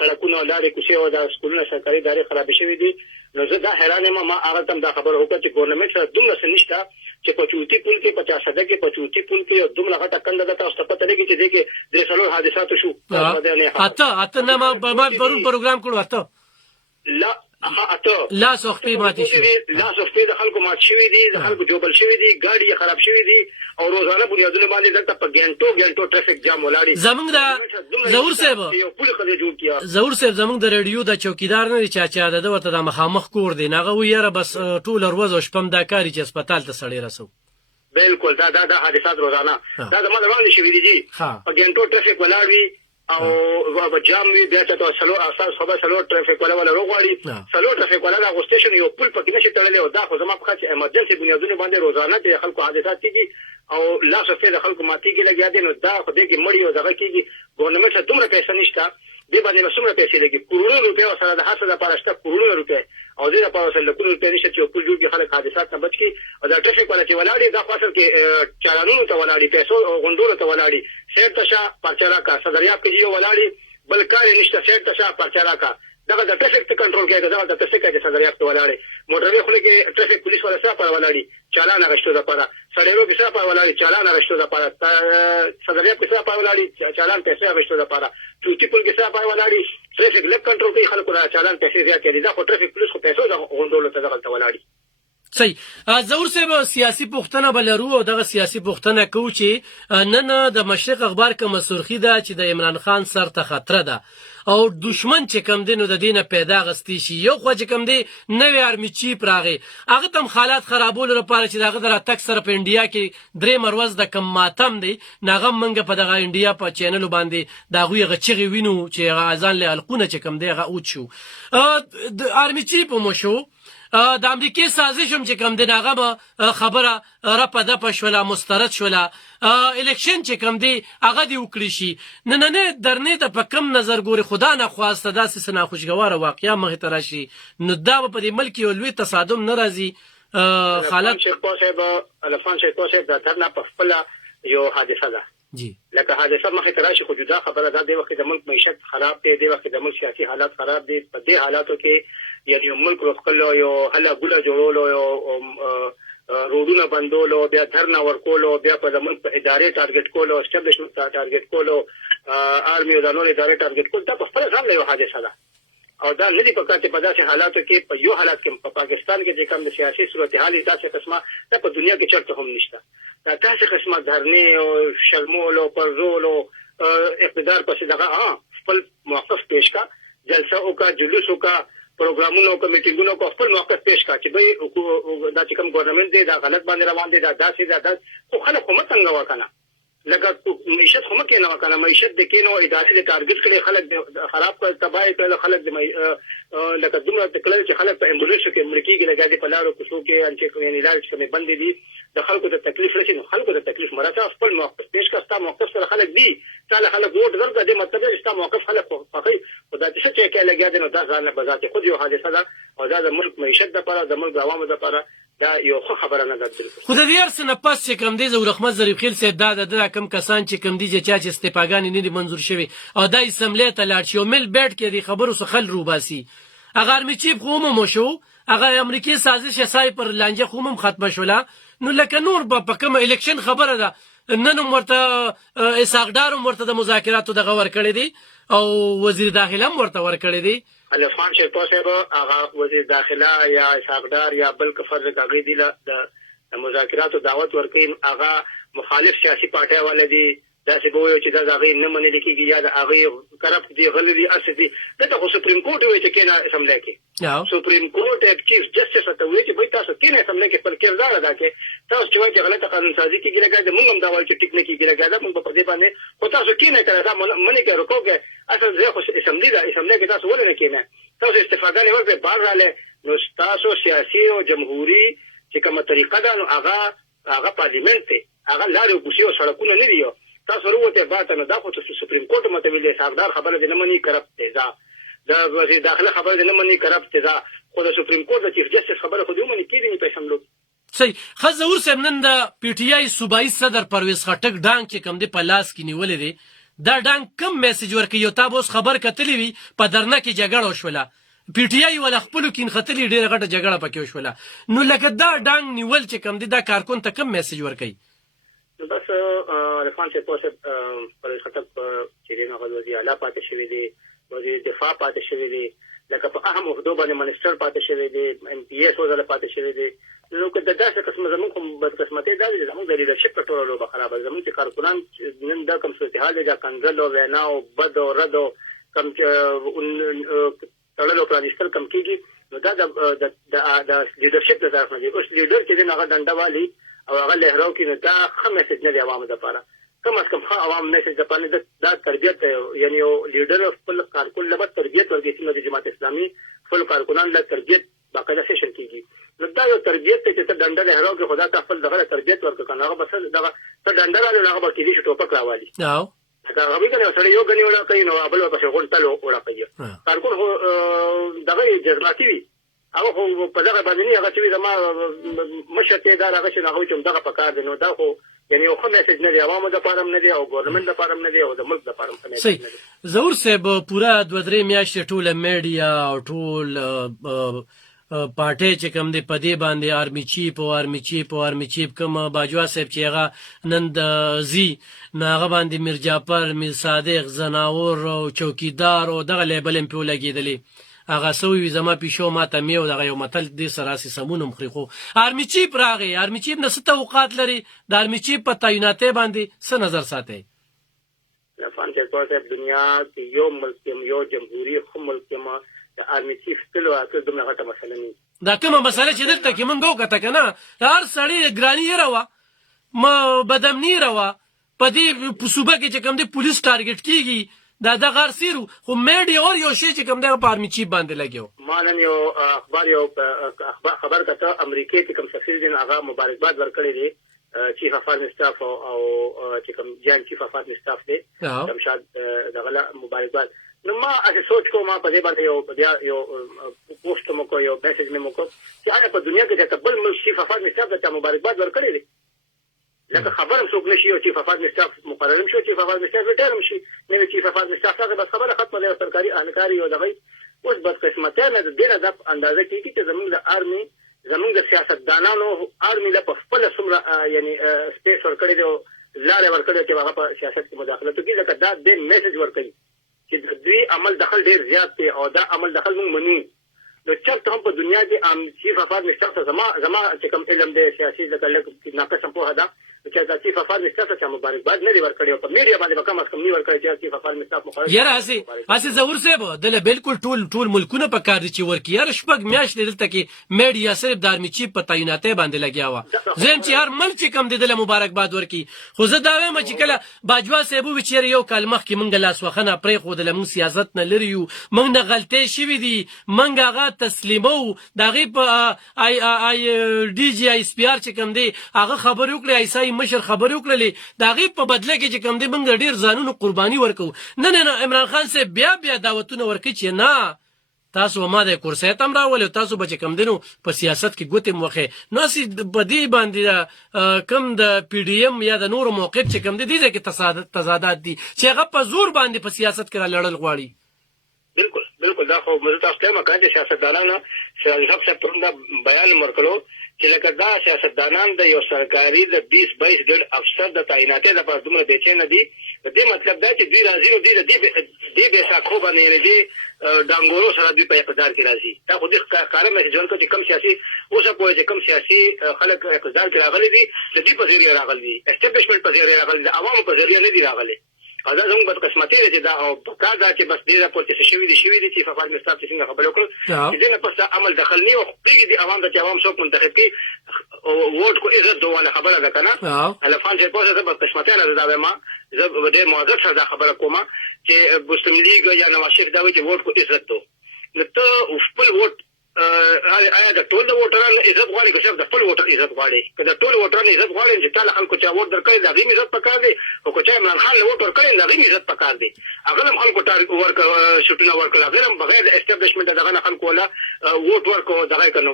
سړکونه لارې کوڅې او د سکولونو سرکاري ادارې خراب شوي دي نو زه دا حیران ما هغه تم دا خبره وکړه چې ګورنمنت سره دومره سنشته چې په چوتي پول کې 50 صده کې په چوتي پول کې دومره غټه کنده ده تاسو ته پته لګي چې دغه د سلو حادثات شو اته نه ما پرون پروګرام کړو اته لا سوختي ماتي شو لا سوختي د خلکو مات شوی دي د خلکو جوبل شوی دي ګاډي خراب شوی دي او روزانه بنیادونه باندې دلته په ګنټو ټریفیک جام ولاړی زمونږ د زور صاحب یو پول خدای جوړ کیا زور صاحب زمونږ د ریډیو د چوکیدار نه چا د ورته د مخامخ کور دی ناغه ویره بس ټول ورځ شپم دا کاری چې هسپتال ته سړی رسو بالکل دا حادثات روزانه دا د مده شوي دي په ګنټو ټریفیک ولاړ او جام وی بیا ته سلو اساس خو به سلو ټریفیک ولا روغواړي سلو ټریفیک ولا د غوستیشن یو پل پکې نشي تړلې او دا خو زما په خاطر ایمرجنسي بنیادونه باندې روزانه د خلکو حادثات دي او لا څه د خلکو ماتيږي لګیا دي نو دا خو دې کې مړی او دغه کېږي ګورنمنت ته دومره پیسې نشته دې باندې مسومره پیسې لګي کروڑونو روپیا سره د هڅه لپاره شته کروڑونو روپیا او دې لپاره سره کروڑونو روپیا نشته چې په جوړ کې خلک حادثات نه بچ کی او دا ټریفیک ولا چې ولاړی دا خو اصل کې چالانونو ته ولاړی پیسو غونډونو ته ولاړی سیټ تشا پرچارا کا صدریاب کې یو ولاړی بل کار نشته سیټ تشا پرچارا کا دغه د ټریفیک ته کنټرول کوي دغه د ټریفیک کې صدریاب ته ولاړی موټروي خو کې ټریفیک پولیس ولا صاحب ولاړی چالان غشتو لپاره سړیرو کې صاحب ولاړی چالان غشتو لپاره صدریاب کې صاحب ولاړی چالان پیسې غشتو لپاره چوټي پل کې صاحب ولاړی ټریفیک لک کنټرول کوي خلکو را چالان پیسې بیا کوي دا خو ټریفیک پولیس خو پیسو د غونډولو ته دغه ولاړی صحیح زور صاحب سیاسي پوښتنه بلرو او دغه سیاسي پوښتنه کو چې نن د مشرق اخبار کوم سرخی ده چې د عمران خان سر ته خطر ده او دشمن چې کم دینو د دینه پیدا غستی شي یو خو چې کم دی نوې آرمی چیپ راغی هغه تم حالات خرابول لپاره چې دغه در تک سره په انډیا کې درې مروز د کم ماتم دی ناغه منګه په دغه انډیا په چینل باندې دا غوی غچغي وینو چې غازان له القونه چې کم دی هغه اوت شو د آرمی چیپ مو شو د امریکای سازش هم چې کم دی هغه خبره رپه د پښولا مسترد شولا الیکشن چې کم دی هغه دی وکړي شي نن درنه د پکم نظر ګوري خدا نه خواسته داسې سنا خوشګوار واقعیا مخ ته راشي نو دا په دې ملک یو لوی تصادم ناراضي حالت شیخ صاحب الفان شیخ صاحب دا ترنه په خپل یو حادثه ده جی لکه حادثه مخ ته راشي خو جدا خبره ده د وخت د ملک معیشت خراب دی د وخت د ملک سیاسي حالات خراب دي په دې حالاتو کې یعنی ملک خپل یو هله ګوله جوړولو یو روډونه بندولو بیا دھرنا ورکولو بیا په ملک په ادارې ټارګټ کولو اسټابلیشمنت ټارګټ کولو آرمي او دانو ادارې ټارګټ کول دا په خپل ځان له یو حادثه ده او دا لدی په کاته په داسې حالاتو کې په یو حالت کې په پاکستان کې چې کوم د سیاسي صورتحال داسې قسمه دا په دنیا کې چرته هم نشته دا تاسو قسمه دھرنه او شرمول او پرزول او اقتدار پسې دغه خپل موقف پیش کا جلسه او کا جلوس او کا پروګرامونو او میټینګونو کو خپل موقف پیش کا چې به دا چې کوم ګورنمنت دی دا غلط باندې روان دي دا داسې دا خو خلک هم څنګه وکنه لکه معیشت هم کې نه وکنه معیشت د کینو ادارې د ټارګټ کړي خلک خراب کړي تباہی کړي خلک لکه دومره تکلیف چې خلک په امبولانس کې مړکیږي لګا په لارو کوڅو کې ان چې یعنی لارې چې بندې دي د خلکو د تکلیف رسي نو خلکو د تکلیف مرته خپل موقف پیش کا ستا موقف سره خلک دي تعالی خلک ووټ ورکړي د مطلب چې ستا موقف خلک خوښي خدای دې چې کې لګیا دي نو دا ځان به ذات خود یو حادثه ده او دا د ملک معیشت لپاره د ملک عوامو لپاره دا یو خبره نه ده خو د دې ارسنه پس چې کم دي زور احمد ظریف خیل سي دا د کم کسان چې کم دي چې استفاګان نه دي منظور شوی او د اسمبلی ته لاړ شي او مل بیٹ کې دي خبرو سره خل روباسي اگر می چیپ خو مو شو اگر امریکای سازش سای پر لانجه خو هم ختم شولا نو لکه نور په کوم الیکشن خبره ده نن ورته اساقدار ورته د مذاکراتو دغه ور کړی دي او وزیر داخله ورته ور کړی دي الفان شیخ صاحب هغه وزیر داخله یا اساقدار یا بل کفر دغه دی د مذاکراتو دعوت ورکړي هغه مخالف سیاسي پارټي والدي داسې به وي چې دا هغه نه منل کېږي یا د هغه کرپټ دی غلطي اساسي دا خو سپریم کورټ وایي چې کینه اسمبلی کې سپریم کورټ اف چیف جسټس ته وایي چې به تاسو کینه اسمبلی کې پر کردار ادا کړئ تاسو چې غلطه قانون سازي کېږي لګا د موږ هم دا وایي چې ټیک نه کېږي لګا دا موږ په دې باندې خو تاسو کینه کړئ دا منې کې ورکوګه اصل زه خو اسمبلی دا اسمبلی کې تاسو ولې کینه تاسو استفاده نه ورکړئ بار رااله نو تاسو سیاسي او جمهوریت چې کومه طریقه ده نو هغه پارلیمنت ته هغه لارې کوشي او سړکونه نه دیو تاسو وروته باته نه دا خو سپریم کورټ متویل دی سردار خبره دې نه مني کرپټ دی دا وزیر داخله خبره دې نه مني کرپټ دی خو د سپریم کورټ د چیف جسټس خبره خو دې مني کېدی په سملو صحیح خزور سم نن د پی ټی آی صوبایي صدر پرویز خټک ډانګ چې کم دی په لاس کې نیولې دی دا ډانګ کم میسج ورکړي یو تاسو خبر کتلی وي په درنه کې جګړه وشوله پی ټی آی ولا خپل کین خطرې ډیره غټه جګړه پکې وشوله نو لکه دا ډانګ نیول چې کم دی دا کارکون ته کم میسج ورکړي بس الفان شیخ صاحب پر خطب چې نه غوږی اعلی پاتې شوی دی وزیر دفاع پاتې شوی دی لکه په اهم عہدو باندې منسٹر پاتې شوی دی ام پی ایس وزله پاتې شوی دی نو که د داسې قسم زموږ کوم بدقسمتي دا دي زموږ د لیدرشپ په ټولو به خراب زموږ چې کارکونان نن دا کوم صورتحال دی دا کنځل او وینا او بد او رد او کم تړلو پرانیستل کم کیږي نو دا د لیدرشپ د طرف نه دی اوس لیډر چې نه غډنډه والی او هغه لهراو کې نو دا ښه میسج نه دی عوامو لپاره کم از کم ښه عوام میسج لپاره دا تربیت یعنی یو لیډر خپل کارکون له تربیت ورکړي چې د جماعت اسلامي خپل کارکونان له تربیت باقاعده سیشن کیږي نو دا یو تربیت ته چې ته ډنډه لهراو کې خدا ته خپل دغه تربیت ورکړه کنه هغه بس دغه ته ډنډه راځي هغه به کېږي چې ټوپک راوالي دا هغه به کنه سره یو غنی ولا کوي نو بل په څیر غول تلو ولا کوي کارکون هو دغه جذباتي وي هغه خو په دغه باندې نه هغه چې زما مشته دا هغه چې هغه چې دغه پکار دی نو دا خو یعنی یو ښه میسج نه دی عوامو لپاره نه دی او ګورنمنت لپاره نه دی او د ملک لپاره هم نه دی ظهور صاحب پورا 2-3 میاشتې ټوله میډیا او ټول پارټي چې کوم دی په دې باندې آرمی چیف کوم باجوا صاحب چې هغه نن د زی ناغه باندې میر جعفر میر صادق زناور او چوکیدار او دغه لیبل په لګیدلی هغه سوي زما پیشو ماته میو دغه یو متل دې سراسي سمون مخريخو آرمی چیف راغی آرمی چیف نس توقعات لري د آرمی چیف په تعیناتې باندې څه نظر ساتي فان چې په دنیا کې یو ملک یو جمهوریت خو ملک ما د آرمی چیف تلو اته دغه غټه مسله نه دا کومه مسله چې دلته کې مونږ وکړه کنه هر سړی ګرانی روا ما بدمنی روا په دې په صوبه کې چې کوم دي پولیس ټارګټ کیږي دا غار سیرو خو میډیا اور یو شی چې کوم دی په آرمی چیف باندې لګیو مانن یو اخبار خبر کته امریکا کې کوم سفیر دین هغه مبارکباد ورکړي دي چیف اف آرمی سټاف او چې کوم جان چیف اف آرمی سټاف دی شمشاد دغه مبارکباد نو ما اسه سوچ کوم په دې باندې یو پوسټ مو کو یو میسج مې مو کو چې هغه په دنیا کې چې بل ملک چیف اف آرمی سټاف ته مبارکباد ورکړي دي لکه خبرم څوک نشي او چیف اف آرمی سټاف مقررم شو چیف اف آرمی سټاف ریټایر شي نو چیف اف آرمی سټاف هغه بس خبره ختمه ده سرکاري اهلکاري او دغه اوس بس قسمته نه د دې د اندازه کیږي چې زموږ د آرمی زموږ د سیاستدانانو آرمی له خپل سمره یعنی سپیس ورکړي دی لاره ورکړي چې هغه په سیاست کې مداخله کوي لکه دا د میسج ورکړي چې د دوی عمل دخل ډیر زیات دی او دا عمل دخل موږ منو نو چرته هم په دنیا کې چیف اف آرمی سټاف زما چې کوم علم دی سیاسي د کله ناقص په هدا چې د چیف اف آرمی سټاف ته مبارکباد نه دی ورکړی په میډیا باندې کم از کم نه ورکړی چې چیف اف آرمی سټاف مخالف یاره اسی ظهور صاحب دله بالکل ټول ملکونه په کار دي چې ورکی یاره شپږ میاشتې دلته کې میډیا صرف د آرمی چیف په تعیناتې باندې لګیا و زم چې هر ملک چې کم دي دله مبارکباد ورکی خو زه دا وایم چې کله باجوا صاحب و چې یو کال مخکې مونږ لاس وخنه پرې خو د لمون سیاست نه لريو مونږ نه غلطي شوې دي مونږ هغه تسلیمو دغه په آی ډي جی آی اس پی آر چې کم دي هغه خبر وکړي ایسای مشر خبر وکړي دا غي په بدله کې چې کوم دی موږ ډیر ځانونو قرباني ورکو نه عمران خان سے بیا دعوتونه ورکړي چې نه تاسو ما د کورسې تم راول تاسو به کوم دینو په سیاست کې ګوتې موخه نو سي بدی باندې کم د پی ډی ایم یا د نور موقف چې کوم دي دي کې تضادات دي چې هغه په زور باندې په سیاست کې لړل غواړي بالکل دا خو موږ تاسو ته مکان چې سیاستدانانو سیاست څخه پروندا بیان ورکړو چې لکه دا سیاستدانان د یو سرکاري د 20-22 ګډ افسر د تعیناتې لپاره دومره بېچینه دي د دې مطلب دا چې دوی راځي نو دې به ساکو باندې نه دي ډانګورو سره دوی په اقتدار کې راځي دا خو دې کارم چې جوړ کړي کم سیاسي اوسه په چې کم سیاسي خلک اقتدار کې راغلي دي د دې په ذریعہ راغلي دي اسټابلیشمنت په ذریعہ راغلي دي عوامو په ذریعہ نه دي راغلي دا زموږ په قسمتي چې دا او په کار دا چې بس دې راپورته شوی دي چې په فارم ستاسو څنګه خبرې وکړو چې دې نه پس عمل دخل نه او پیګي دي عوام د عوام څوک منتخب کی ووټ کو عزت دوه خبره ده کنه الفان چې په څه په قسمتي نه دا ما زه دې موضوع سره خبره کوم چې مسلم لیگ یا نواز شریف دا وایي چې ووټ کو عزت دو نو ته خپل ووټ آیا د ټول ووټرانو عزت غواړي که صرف د خپل ووټر عزت غواړي که د ټول ووټرانو عزت غواړي چې ټول خلکو چې ووټ درکړي د غي عزت پکار دی او که چې عمران خان له ووټ ورکړي د غي عزت پکار دی هغه هم خلکو ټار ورک شټونه ورکړي هغه هم بغیر د اسټابلیشمنت دغه خلکو ولا ووټ ورکو دغه کنو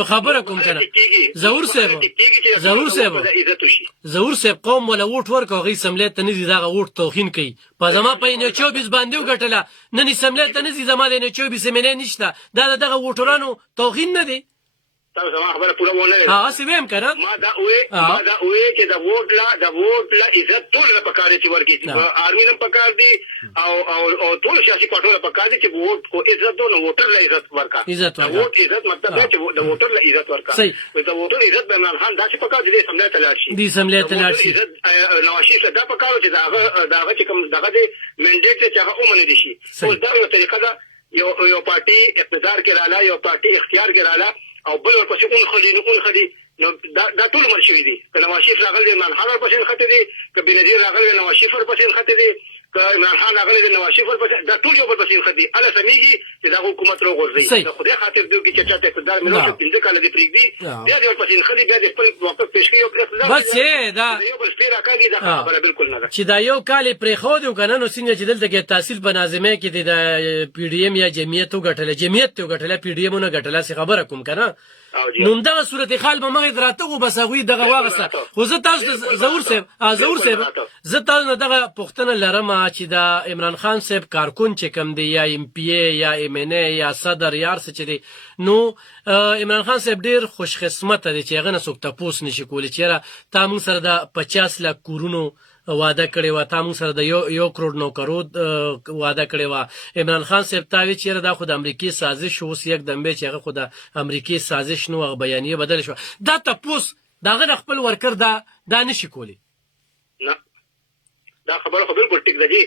نو خبره کوم کنه ظهور صاحب قوم ولا ووټ ورکو غي سملې ته نه دغه ووټ توهین کوي په زما په 24 باندې وګټله نه سملې ته نه زما د 24 مینه نشته دا دغه ووټرانو توهین نه دی تاسو ما خبره پوره ونه ها سویم کنه ما دا وې چې د ووټ لا عزت ټول په کار چې ورګي آرمي هم په کار دي او ټول سیاسي پټول په کار دي چې ووټ کو عزت نو ووټر له عزت ورکا ووټ عزت مطلب چې د ووټر له عزت ورکا د ووټر عزت به عمران خان داسې په کار دي سملې تلاشي دي سملې تلاشي نواز شریف دا په کار چې داغه چې کوم دغه منډیټ چې هغه اومنه دي شي اوس دا یو طریقه ده یو پارټي اقتدار کې رااله یو پارټي اختیار کې رااله او بل ورپسې اون خدي نو دا ټول عمر شوي دي که نواز شریف راغلی عمران خان ورپسې نښتې دي که بېنظیر راغلی نواز شریف ورپسې نښتې دي که عمران خان راغلی د نواز شریف ورپسې دا ټول یو بل پسې نښتي هله سمېږي چې دغه حکومت راوغورځوي د خدای خاطر دوی کې چې چاته اقتدار ملو شو 15 کاله دې پرېږدي بیا دې ورپسې نښتي بیا دې خپل موقف پېښ کوي او بس یې دا یو بل سپی راکاږي دا خبره بالکل نه ده چې دا یو کال یې پرېښود او که نه نو څنګه چې دلته کې تحصیل په ناظمۍ کې د پي ډي ایم یا جمعیت وګټله جمعیت ته وګټله پي ډي ایم ونه ګټله څه خبره کوم که نه نو همدغه صورتحال به مغې ته راته و بس هغوی دغه واغسته خو زه تاسو ته ظهور صاحب زه تاسو نه دغه پوښتنه لرم چې د عمران خان صاحب کارکون چې کوم دی یا ایم پی ای یا ایم ان ای یا صدر یا هر څه چې دی نو عمران خان صاحب ډېر خوشقسمته دی چې هغه نه څوک تپوس نشي کولی چې یاره تا موږ سره د 50 لک کورونو وعده کړې وه تا موږ سره د 1 کروڑ نوکرو وعده کړې وه عمران خان صاحب تا وی چې یاره دا خو د امریکې سازش اوس یک دمبې چې هغه خو د امریکې سازش نو هغه بیانیه بدله شوه دا تپوس د هغه د خپل ورکر دا نشي کولی نه دا خبره خو بالکل ټیک ده جی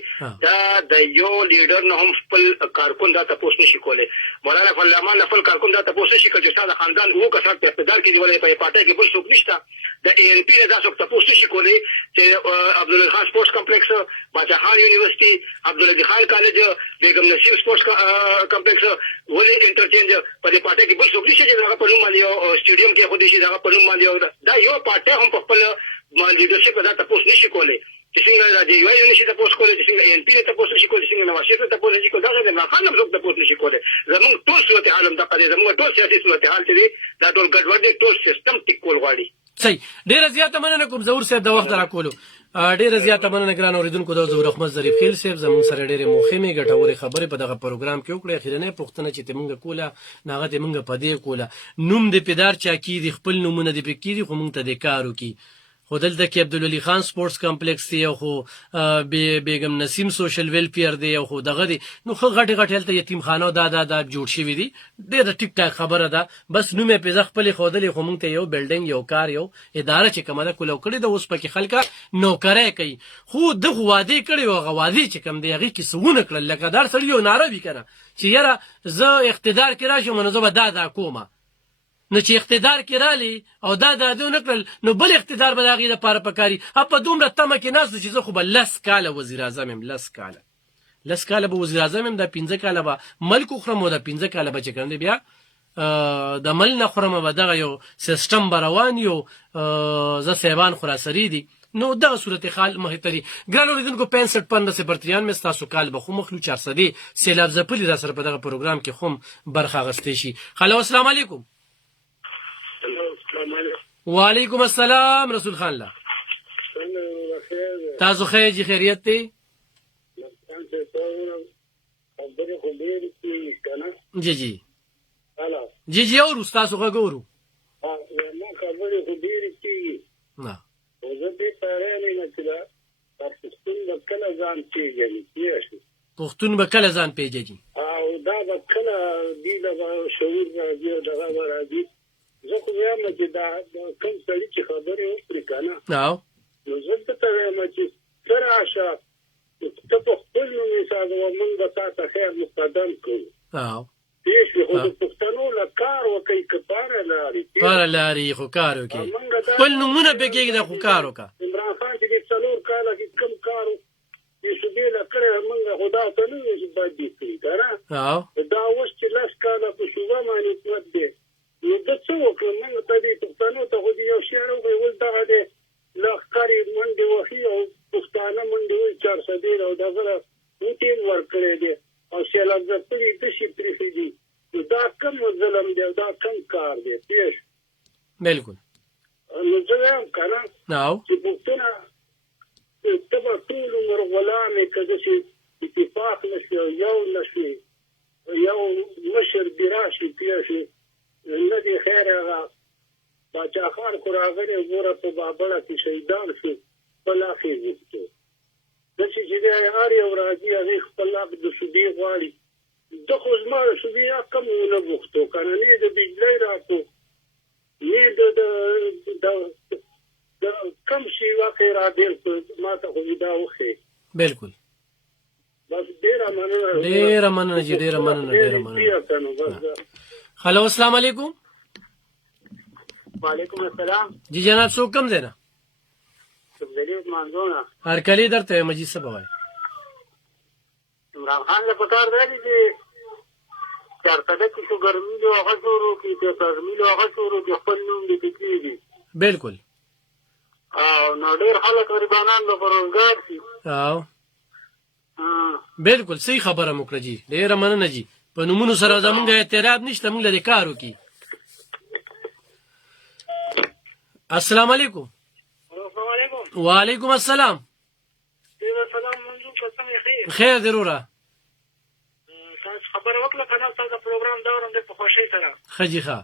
دا د یو لیډر نه هم خپل کارکون دا تپوس نشي کولی مولانا فضل الرحمن خپل کارکون دا تپوس نشي کولی چې ستا د خاندان اووه کسان په اقتدار کې دي ولې په پارټۍ کې بل څوک نشته د اے ایل پي نه دا څوک تپوس نشي کولی چې عبدالله خان سپورټس کمپلیکس باچا خان یونیورسټي عبدالله خان کالج بیگم نسیم سپورټس کمپلیکس ولې انټرچینج په دې پارټۍ کې بل څوک نشي چې هغه په نوم باندې یو سټیډیم کې خو دې شي هغه په نوم باندې دا یو پارټۍ هم په خپل لیډرشپ دا تپوس نشي کولی چې څنګه د یو ایل نشي تپوس کولی چې څنګه اے ایل پي نه تپوس نشي کولی څنګه نواز شریف نه تپوس نشي کولی دا د عمران خان هم څوک تپوس نشي کولی زموږ ټول صورتحال همدغه دی زموږ ټول سیاسي صورتحال چې دی دا ټول ګډوډ دی ټول سیستم ټیک کول غواړي صحیح ډیره زیاته مننه کوم ظهور صاحب د وخت راکولو ډیره زیاته مننه ګران اوریدونکو د ظهور احمد ظریف خیل صاحب زموږ سره ډیره مهمه ګټورې خبرې په دغه پروګرام کې وکړې اخیرنۍ پوښتنه چې موږ کوله ناغه دې موږ په دې کوله نوم دې پدار چا کی دي خپل نومونه دې پکې دي خو موږ ته د کارو کی خو دلته کې عبدالولي خان سپورټس کمپلیکس دی او خو بیگم نسیم سوشل ویلفیر دی او خو دغه دی نو خو غټي غټي هلته یتیم خانو دا جوړ شوی دی ډېر ټیک ټاک خبره ده بس نومې په ځخ خپل خودلې خو مونږ ته یو بلډینګ یو کار یو اداره چې کومه ده کولو کړی د اوس پکې خلک نوکرای کوي خو د وعده کړی او غوادي چې کوم دی هغه کې سونه کړل لکه دار سړی یو ناره وی کنه چې یاره زه اقتدار کې راشم نو زه به دا کومه نو چې اقتدار کې رالی او دا نکړل نو بل اقتدار به د هغې دپاره پکاري په دومره تمه کې ناست چې زه خو به 10 کاله وزیر اعظم یم 10 کاله به وزیر اعظم یم دا 15 کاله به ملک وخورم او دا 15 کاله به چې کوم دی بیا د مل نه خورم به دغه یو سیستم به روان یو زه صاحبان خراسري دي نو دغه صورتحال مخې ته دي ګران اورېدونکو 65 مې ستاسو کال به خو مخلو 400 سیلاب ځپلي را سره په دغه پروګرام کې خو برخه اخیستی شي هلو السلام علیکم وعلیکم السلام رسول خان لا تاسو خیر جی خیریت دی جی اور تاسو غوړو نه پښتون به کله ځان پیژني او دا به کله دی د شعور راځي او دغه راځي زه خو وایم چې دا کوم سړي چې خبرې وکړي که نه نو زه درته وایم چې ته راشه ته په خپل نوم حسابوه موږ به تا ته خیر مقدم کړو پېښ وي خو د پښتنو له کار وکړئ که پاره لارې خو کار وکړئ خپل نومونه پکې ږده خو کار وکړه عمران خان چې د 4 کاله کې کوم کار یې صوبې له کړی موږ خو دا ته نه وایو چې باید دې کړي که نه دا اوس چې 10 کاله په صوبه باندې حکومت دی نو ده څه وکړم موږ ته دې پښتنو ته خو دې یو شعر وکړئ اوس دغه دی لښکرې منډې وهي او پښتانه منډې وهي 400 او دغه له وټین ورکړی دی او سیلاب ځپلي دشي پرېښي دي نو دا کم ظلم دی او دا کم کار دی پېښ بلکل نو زه وایم که نه چې پښتونه ته به ټول عمر غلام یې که داسې اتفاق نه شي او یو نه شي یو مشر دې راشي پېښ نه دی خیر هغه باچا خان خو راغلی ګوره په بابړه کې شهیدان شو خپل حق یې غوښتو داسې چې دی هر یو راځي هغې خپل حق د صوبې غواړي ده خو زما د صوبې حق هم ونه غوښتو که نه نه یې د بجلۍ راکړو نه یې د کم شي حق یې رابېل کړو ما ته خو مې دا وښیې بلکل بس ډېره مننه جي ډېره مننه هلو السلام علیکم وعلیکم السلام. جی جناب څوک کم دی نه شبدلی منځونه هرکلی درته یم مجید صاحب وایي عمران خان له پکار دی چې چارتګه کې شو ګرمي له هغه شروع کې چې ګرمي له هغه شروع کې خپل نوم دې کېږي. بالکل او نو ډېر خلک غریبانان له روزګار شي. او بالکل صحیح خبره مو کړه جی ډېره مننه جی په نومونو سره زمونږ اعتراض نشته موږ لري کار وکړي. السلام علیکم. السلام علیکم. وعلیکم السلام. سلام منظور قسم خیر. خیر ضروره. تاسو خبر وکړه کنه تاسو پروګرام دا ورم د خوشی سره. خجی ښه.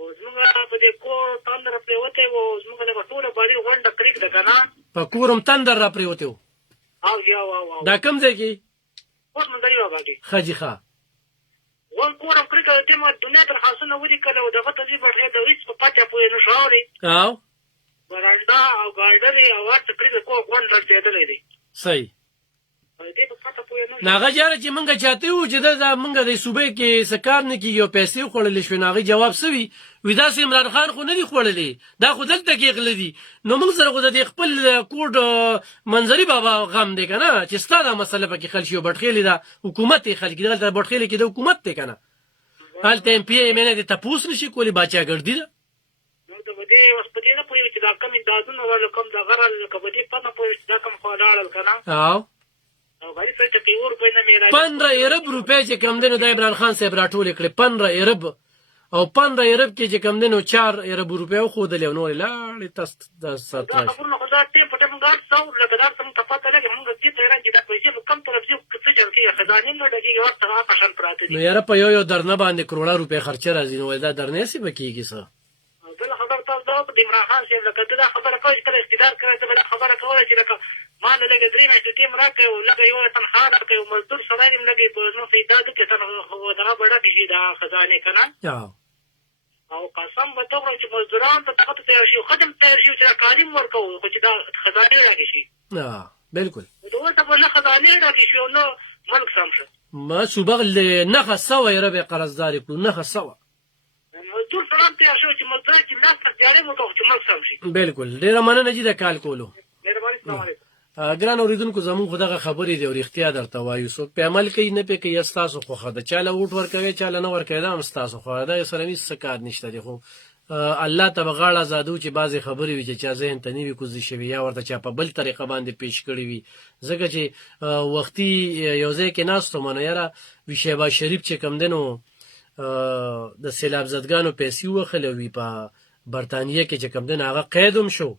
اوس موږ په دې کو تندر په وته و اوس موږ له ټوله باندې غونډه کړی ده کنه. په کورم تندر را پریوته و. او یا واو. دا کوم ځای کې؟ اوس من دی واګي. خجی ښه. ول کورم کړی ته ته ما دنیا تر خاصونه ودی کله دغه ته به د هیڅ په پاتې پوي نه شاوري. او وراندا او ګارډن او ورته کړی کو غونډه کېدلې دي. صحیح. دې په پاتې پوي نه. ناغه جاره چې مونږ چاته و چې دا مونږ د صوبې کې سکار نه کیږي او پیسې خوړلې شو ناغه جواب سوي ودا سي عمران خان خو نه دی خوړلې دا خو دلته کې غل دي نو موږ سره خو د خپل کوډ منظري بابا غم دی کنه چې ستاره مسله پکې خلشي او بټخېلې دا حکومت خلک دغه بټخېلې کې د حکومت ته کنه حالت ام پی ای منه د تپوس نشي کولی باچا ګرځي دا نو د دې وسپدې نه پوي چې دا کم اندازونه ول کم د غرل کبدي پنه پوي دا کم خلاړل کنه او غاری څه ته ور په نه میرا 15 ارب روپے چې کم دینو د عمران خان صاحب راټول کړي 15 ارب او 15 ارب کې چې کم دینو 4 ارب روپے خو د لونو لاړې تاسو د ساتل خبرونه خدا ته پټه موږ څو لګدار تم تفاته لګ موږ کې تیران چې دا پیسې کم طرف چې څه چل کې خزانین نو دغه وخت هغه قشن پراته دي نو یاره په یو درنه باندې کروڑه روپے خرچه راځي نو دا درنه سي بکیږي څه دا خبر تاسو دا په عمران خان صاحب لکه دا خبره کوي چې استدار کوي دا خبره کوي چې لکه ما نه لګې درې میاشتې ټیم راکړی او لکه یو تنخوا راکړی او مزدور سړی هم لګې په نو پیدا دي چې دغه بډه کې شي دا خزانې که نه او قسم به ته وکړم چې مزدوران ته دغه ته تیار شي او ښځه هم تیار شي چې دا کالم ورکوو خو چې دا خزانې راکې شي بالکل د اوس به نه خزانې راکې شي او نه ملک سم شه ما صوبغ نخه سوه یې ربې قرضداري کړو نخه سوه مزدور سړی هم تیار شوی چې مزدور چې لاس ته تیارې مو کوو چې ملک سم شي بالکل ډېره مننه چې د کال کولو مهرباني السلام علیکم ګران اوریدونکو زموږ خو دغه خبرې دی او رښتیا درته وایو څوک په عمل کوي نه پې کوي ستاسو خوښه ده چاله ووټ ورکوي چاله نه ورکوي دا هم ستاسو خوښه ده سره هېڅ څه کار نشته دی خو الله ته به غاړه ازادو چې بعضې خبرې وي چې چا ذهن ته نه وي کوزې شوي یا ورته چا په بل طریقه باندې پیش کړي وي ځکه چې وختي یو ځای کې ناست وم نو یاره شهباز شریف چې کوم دی نو د سیلاب زدګانو پیسې وخلې وي په برطانیه کې چې کوم دی نو هغه قید هم شو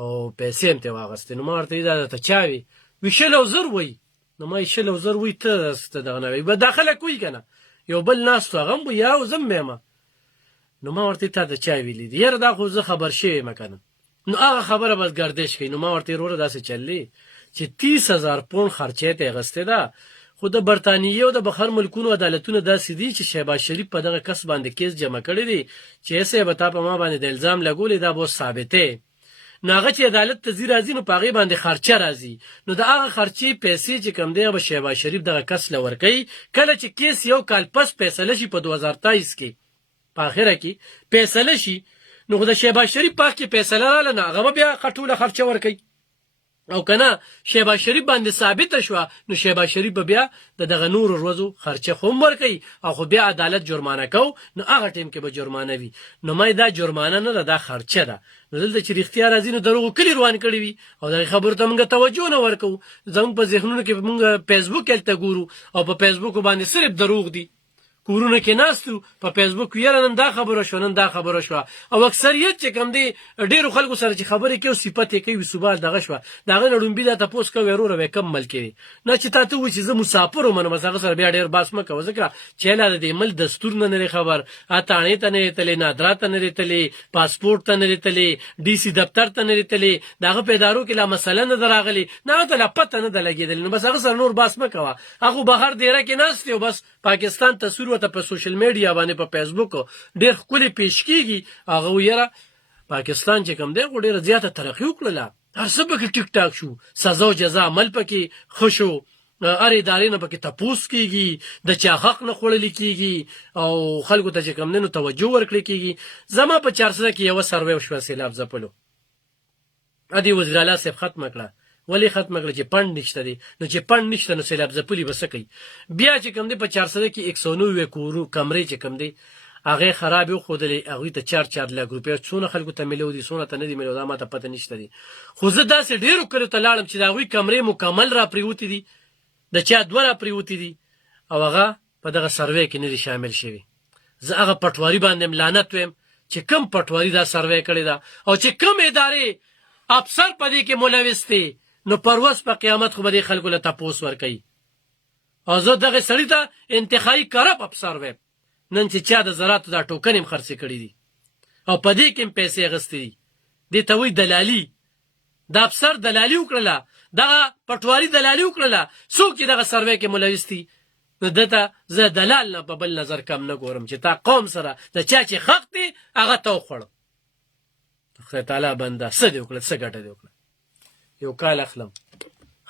او پیسې هم ته واغستې نو ما ورته دا ته چا وي وي 100,000 وایي نو ما 100,000 وایي ته دغه نه وایي به دا خلک وایي که نه یو بل ناست هغه هم وایي او زه هم ویمه نو ما ورته تا ته چا ویلي دي یاره دا خو زه خبر شوی یم که نه نو هغه خبره بس ګردش کوي نو ما ورته وروره داسې چللی چې 30,000 پونډ خرچې ته یې اخیستې ده خو د برطانیې او د بهر ملکونو عدالتونه داسې دي چې شهباز شریف په دغه کس باندې کیس جمع کړی دی چې ایسې به تا په ما باندې د الزام لګولې دا به اوس ثابتې نو هغه چې عدالت ته ځي راځي نو په هغې باندې خرچه راځي نو د هغه خرچې پیسې چې کوم دی به شهباز شریف دغه کس له ورکوي کله چې کیس یو کال پس فیصله شي په 2023 کې په اخره کې فیصله شي نو خو د شهباز شریف په حق کې فیصله راله نه هغه به بیا ټوله خرچه ورکوي او کنه شهباز شریف باندې ثابته شوه نو شهباز شریف به بیا د دغه نورو ورځو خرچه خو هم ورکوي او خو بیا عدالت جرمانه کو نو هغه ټیم کې به جرمانه وي نو ما دا جرمانه نه ده دا خرچه ده نو دلته چې رښتیا راځي نو دروغو کلي روان کړي وي او دغې خبرو ته موږ توجه نه ورکوو زموږ په ذهنونو کې موږ فیسبوک هلته ګورو او په فیسبوک باندې صرف دروغ دي کورونه کې ناستو په فیسبوک یاره نن دا خبره شوه نن دا خبره شوه او اکثریت چې کوم دی ډېرو خلکو سره چې خبرې کوي صفت یې کوي صبح دغه شوه د هغې نه ړومبي دا تپوس کوي وروره به کم ملک وي نه چې تا ته وایي چې زه مسافر وم نو بس هغه سره بیا ډېر بحث مه کوه ځکه چې هله د دې ملک دستور نه لري خبر اتاڼې ته نه دی تللی نادرا ته نه دی تللی پاسپورټ ته نه دی تللی ډي سي دفتر ته نه دی تللی د هغه په ادارو کې لا مسله نه ده راغلې نه هغه ته لا پته نه ده لګېدلې نو بس هغه سره نور بحث مه کوه هغه بهر دیره کې ناست دی او بس پاکستان تصویر ورته په سوشل میډیا باندې په فیسبوک ډېر ښکلې پیش کېږي هغه ویره پاکستان چې کوم دی خو ډېره زیاته ترقي وکړله هر څه پکې ټیک ټاک شو سزا او جزا عمل پکې ښه شو ار ادارې نه پکې تپوس کیږي، د چا حق نه خوړل کیږي او خلکو ته چې کم نه توجه ورکړي کیږي. زما په 400 کې یو سروې وشو سیلاب ځپلو، ادي وزیر اعلی صاحب ختم کړه. ولی ختم کړه چې پند نشته دي، نو چې پند نشته نو سیلاب ځپلی بس کوي. بیا چې کم دی په 400 کې 190 کورو کمرې چې کم دی هغه خراب یو خودلې، هغه ته 4 لک روپیا څونه خلکو ته ملو دي څونه ته نه دي ملو، دا ماته پته نشته دي. خو زه داسې ډیرو کړو ته لاړم چې دا غوي کمرې مکمل را پریوتی دي، د چا دوه را پریوتی دي او هغه په دغه سروې کې نه دي شامل شوی. زه هغه پټواری باندې لعنت ویم چې کم پټواری دا سروې کړی دا او چې کم ادارې افسر پدې کې ملوث دي، نو پروس په قیامت خو به خلکو له تپوس ور کوي. او زه دغه سړی ته انتخابي کرپ افسر ویم، نن چې چا د زراعتو دا ټوکن خرڅ کړي دي او پدې کې پیسې غستې دي، دې ته وایي دلالي. دا افسر دلالي وکړله، دغه پټواری دلالي وکړله، څوک چې دغه سروې کې ملوث دي نو دته زه دلال نه په بل نظر کم نه ګورم چې تا قوم سره د چا چې حق دی هغه ته وخوړ. خدای تعالی بنده څه دی وکړه، څه ګټه دی وکړه. یو کال اخلم.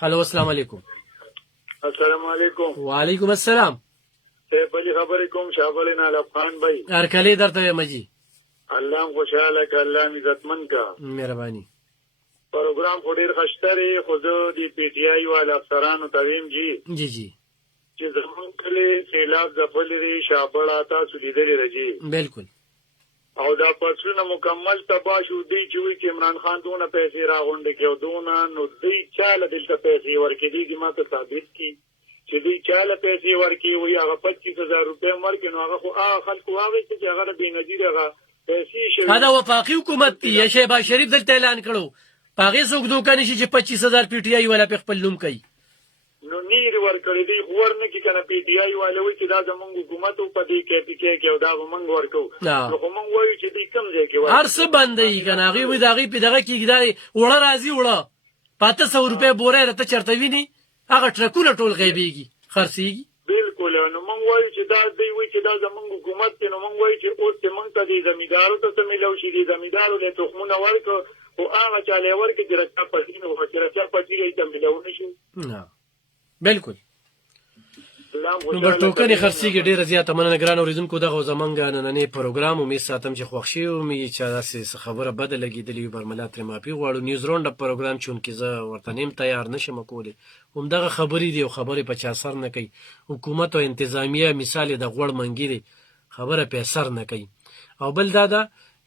هلو السلام علیکم. السلام علیکم. وعلیکم السلام. بلی خبرې کوم شابل نه لفخان بھائی هرکلی درته مجی. الله خوشاله ک، الله عزتمن کا، مهرباني. پروګرام خو ډیر خشتري، خو زه د پی ټی آی وال افسرانو تویم جی چې زمون کله سیلاب ځپلې شابل آتا سلیدلې رجی بالکل، او دا پسونه مکمل تباہ شو. دی چې وی چې عمران خان دونه پیسې راغونډې کېو دونه، نو دی چاله دلته پیسې ورکې دي ما ته ثابت کی چې دی چاله پیسې ورکې وي هغه 25000 روپۍ ورکې، نو هغه خو هغه خلکو هغه چې هغه بې نظیر هغه پیسې شوي. دا وفاقي حکومت دی. شهباز شریف دلته اعلان کړو هغې څوک دوکه نشي چې 25000 پی ټي آی والا په خپل نوم کوي. نو نیر ورکړی دی خو ورنه کې کنه پی ټی آی والا وایي چې دا زمونږ حکومت په دې کې پی کې او دا موږ ورکو، نو خو موږ وایو چې دې کم ځای کې وایي هر څه بندي کنه هغه وي دا غي په دغه کې دا وړه راځي وړه 500 روپے بوره راته چرته ویني هغه ټرکونه ټول غیبيږي خرڅيږي. بالکل، نو موږ وایو چې دا دی وایي چې دا زمونږ حکومت دی، نو موږ وایو چې اوس چې موږ ته دې زمیندارو ته ملو شي، دې زمیندارو له تخمونه ورکو او هغه چاله ورکې چې راځه پاتې نو چې راځه پاتې یې ملو نشي. نه بالکل، نو په ټوکنې خرڅېږي. ډېره زیاته مننه ګران اورېدونکو. دغه زمونږ نننی پروګرام امید ساتم چې خوښ شوي ومې چې داسې خبره بده لګېدلې وي برملا ترې معافي غواړو. نیوز راونډ پروګرام چونکې زه ورته نیم تیار نشم کولی، همدغه خبرې دي او خبرې په چا اثر نه کوي. حکومت او انتظامیه مثال د غوړ منګي دی، خبره په اثر نه کوي. او بل دا ده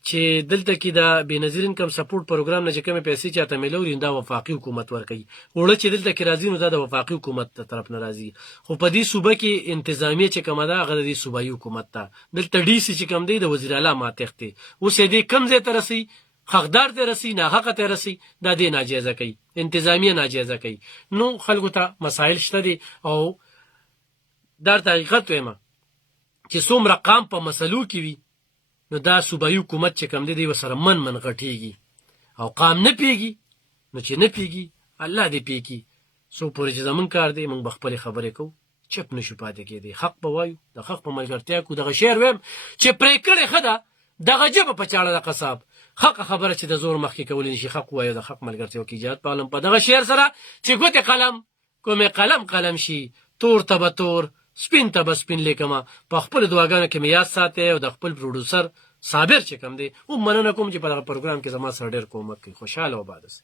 چې دلته کې د بېنظیر انکم سپورټ پروګرام نه چې کومې پیسې چاته میلوري دا وفاقي حکومت ورکوي. وړه چې دلته کې راځي نو دا د وفاقي حکومت ته طرف نه راځي، خو په دې صوبه کې انتظامیه چې کومه ده هغه د دې صوبایي حکومت ته. دلته ډي سي چې کوم دی د وزیر اعلی ماتښت دی، اوس یې دې کم ځای ته رسي، حقدار ته رسي، ناحقه ته رسي، دا دې ناجایزه کوي، انتظامیه ناجایزه کوي. نو خلکو ته مسایل شته دي او دا حقیقت وایم چې څومره قام په مسلو کې وي نو دا صوبایي حکومت چې کم دی دی وسره من غټیږي او قام نه پیږي، نو چې نه پیږي الله دې پیږي. څو پورې چې زمون کار دی موږ بخپل خبرې کوو، چپ نشو پاتې کېدی، حق به وایو، د حق په ملګرتیا کو. دغه شعر ویم چې پرې کړې خدا دغه جبه په چاړه د قصاب، حق خبره چې د زور مخکې کولی نشي، حق وایو، د حق ملګرتیا کې ایجاد پالم په دغه شعر سره چې ګوتې قلم کومې قلم شي، تور ته به تور، سپین ته به سپین لیکمه. په خپل دعاګانو کې مې یاد ساتئ او د خپل پروډوسر صابر چې کوم دی او مننه کوم چې په دغه پروګرام کې زما سره ډېر کومک کوي. خوشحاله او آباد اوسئ.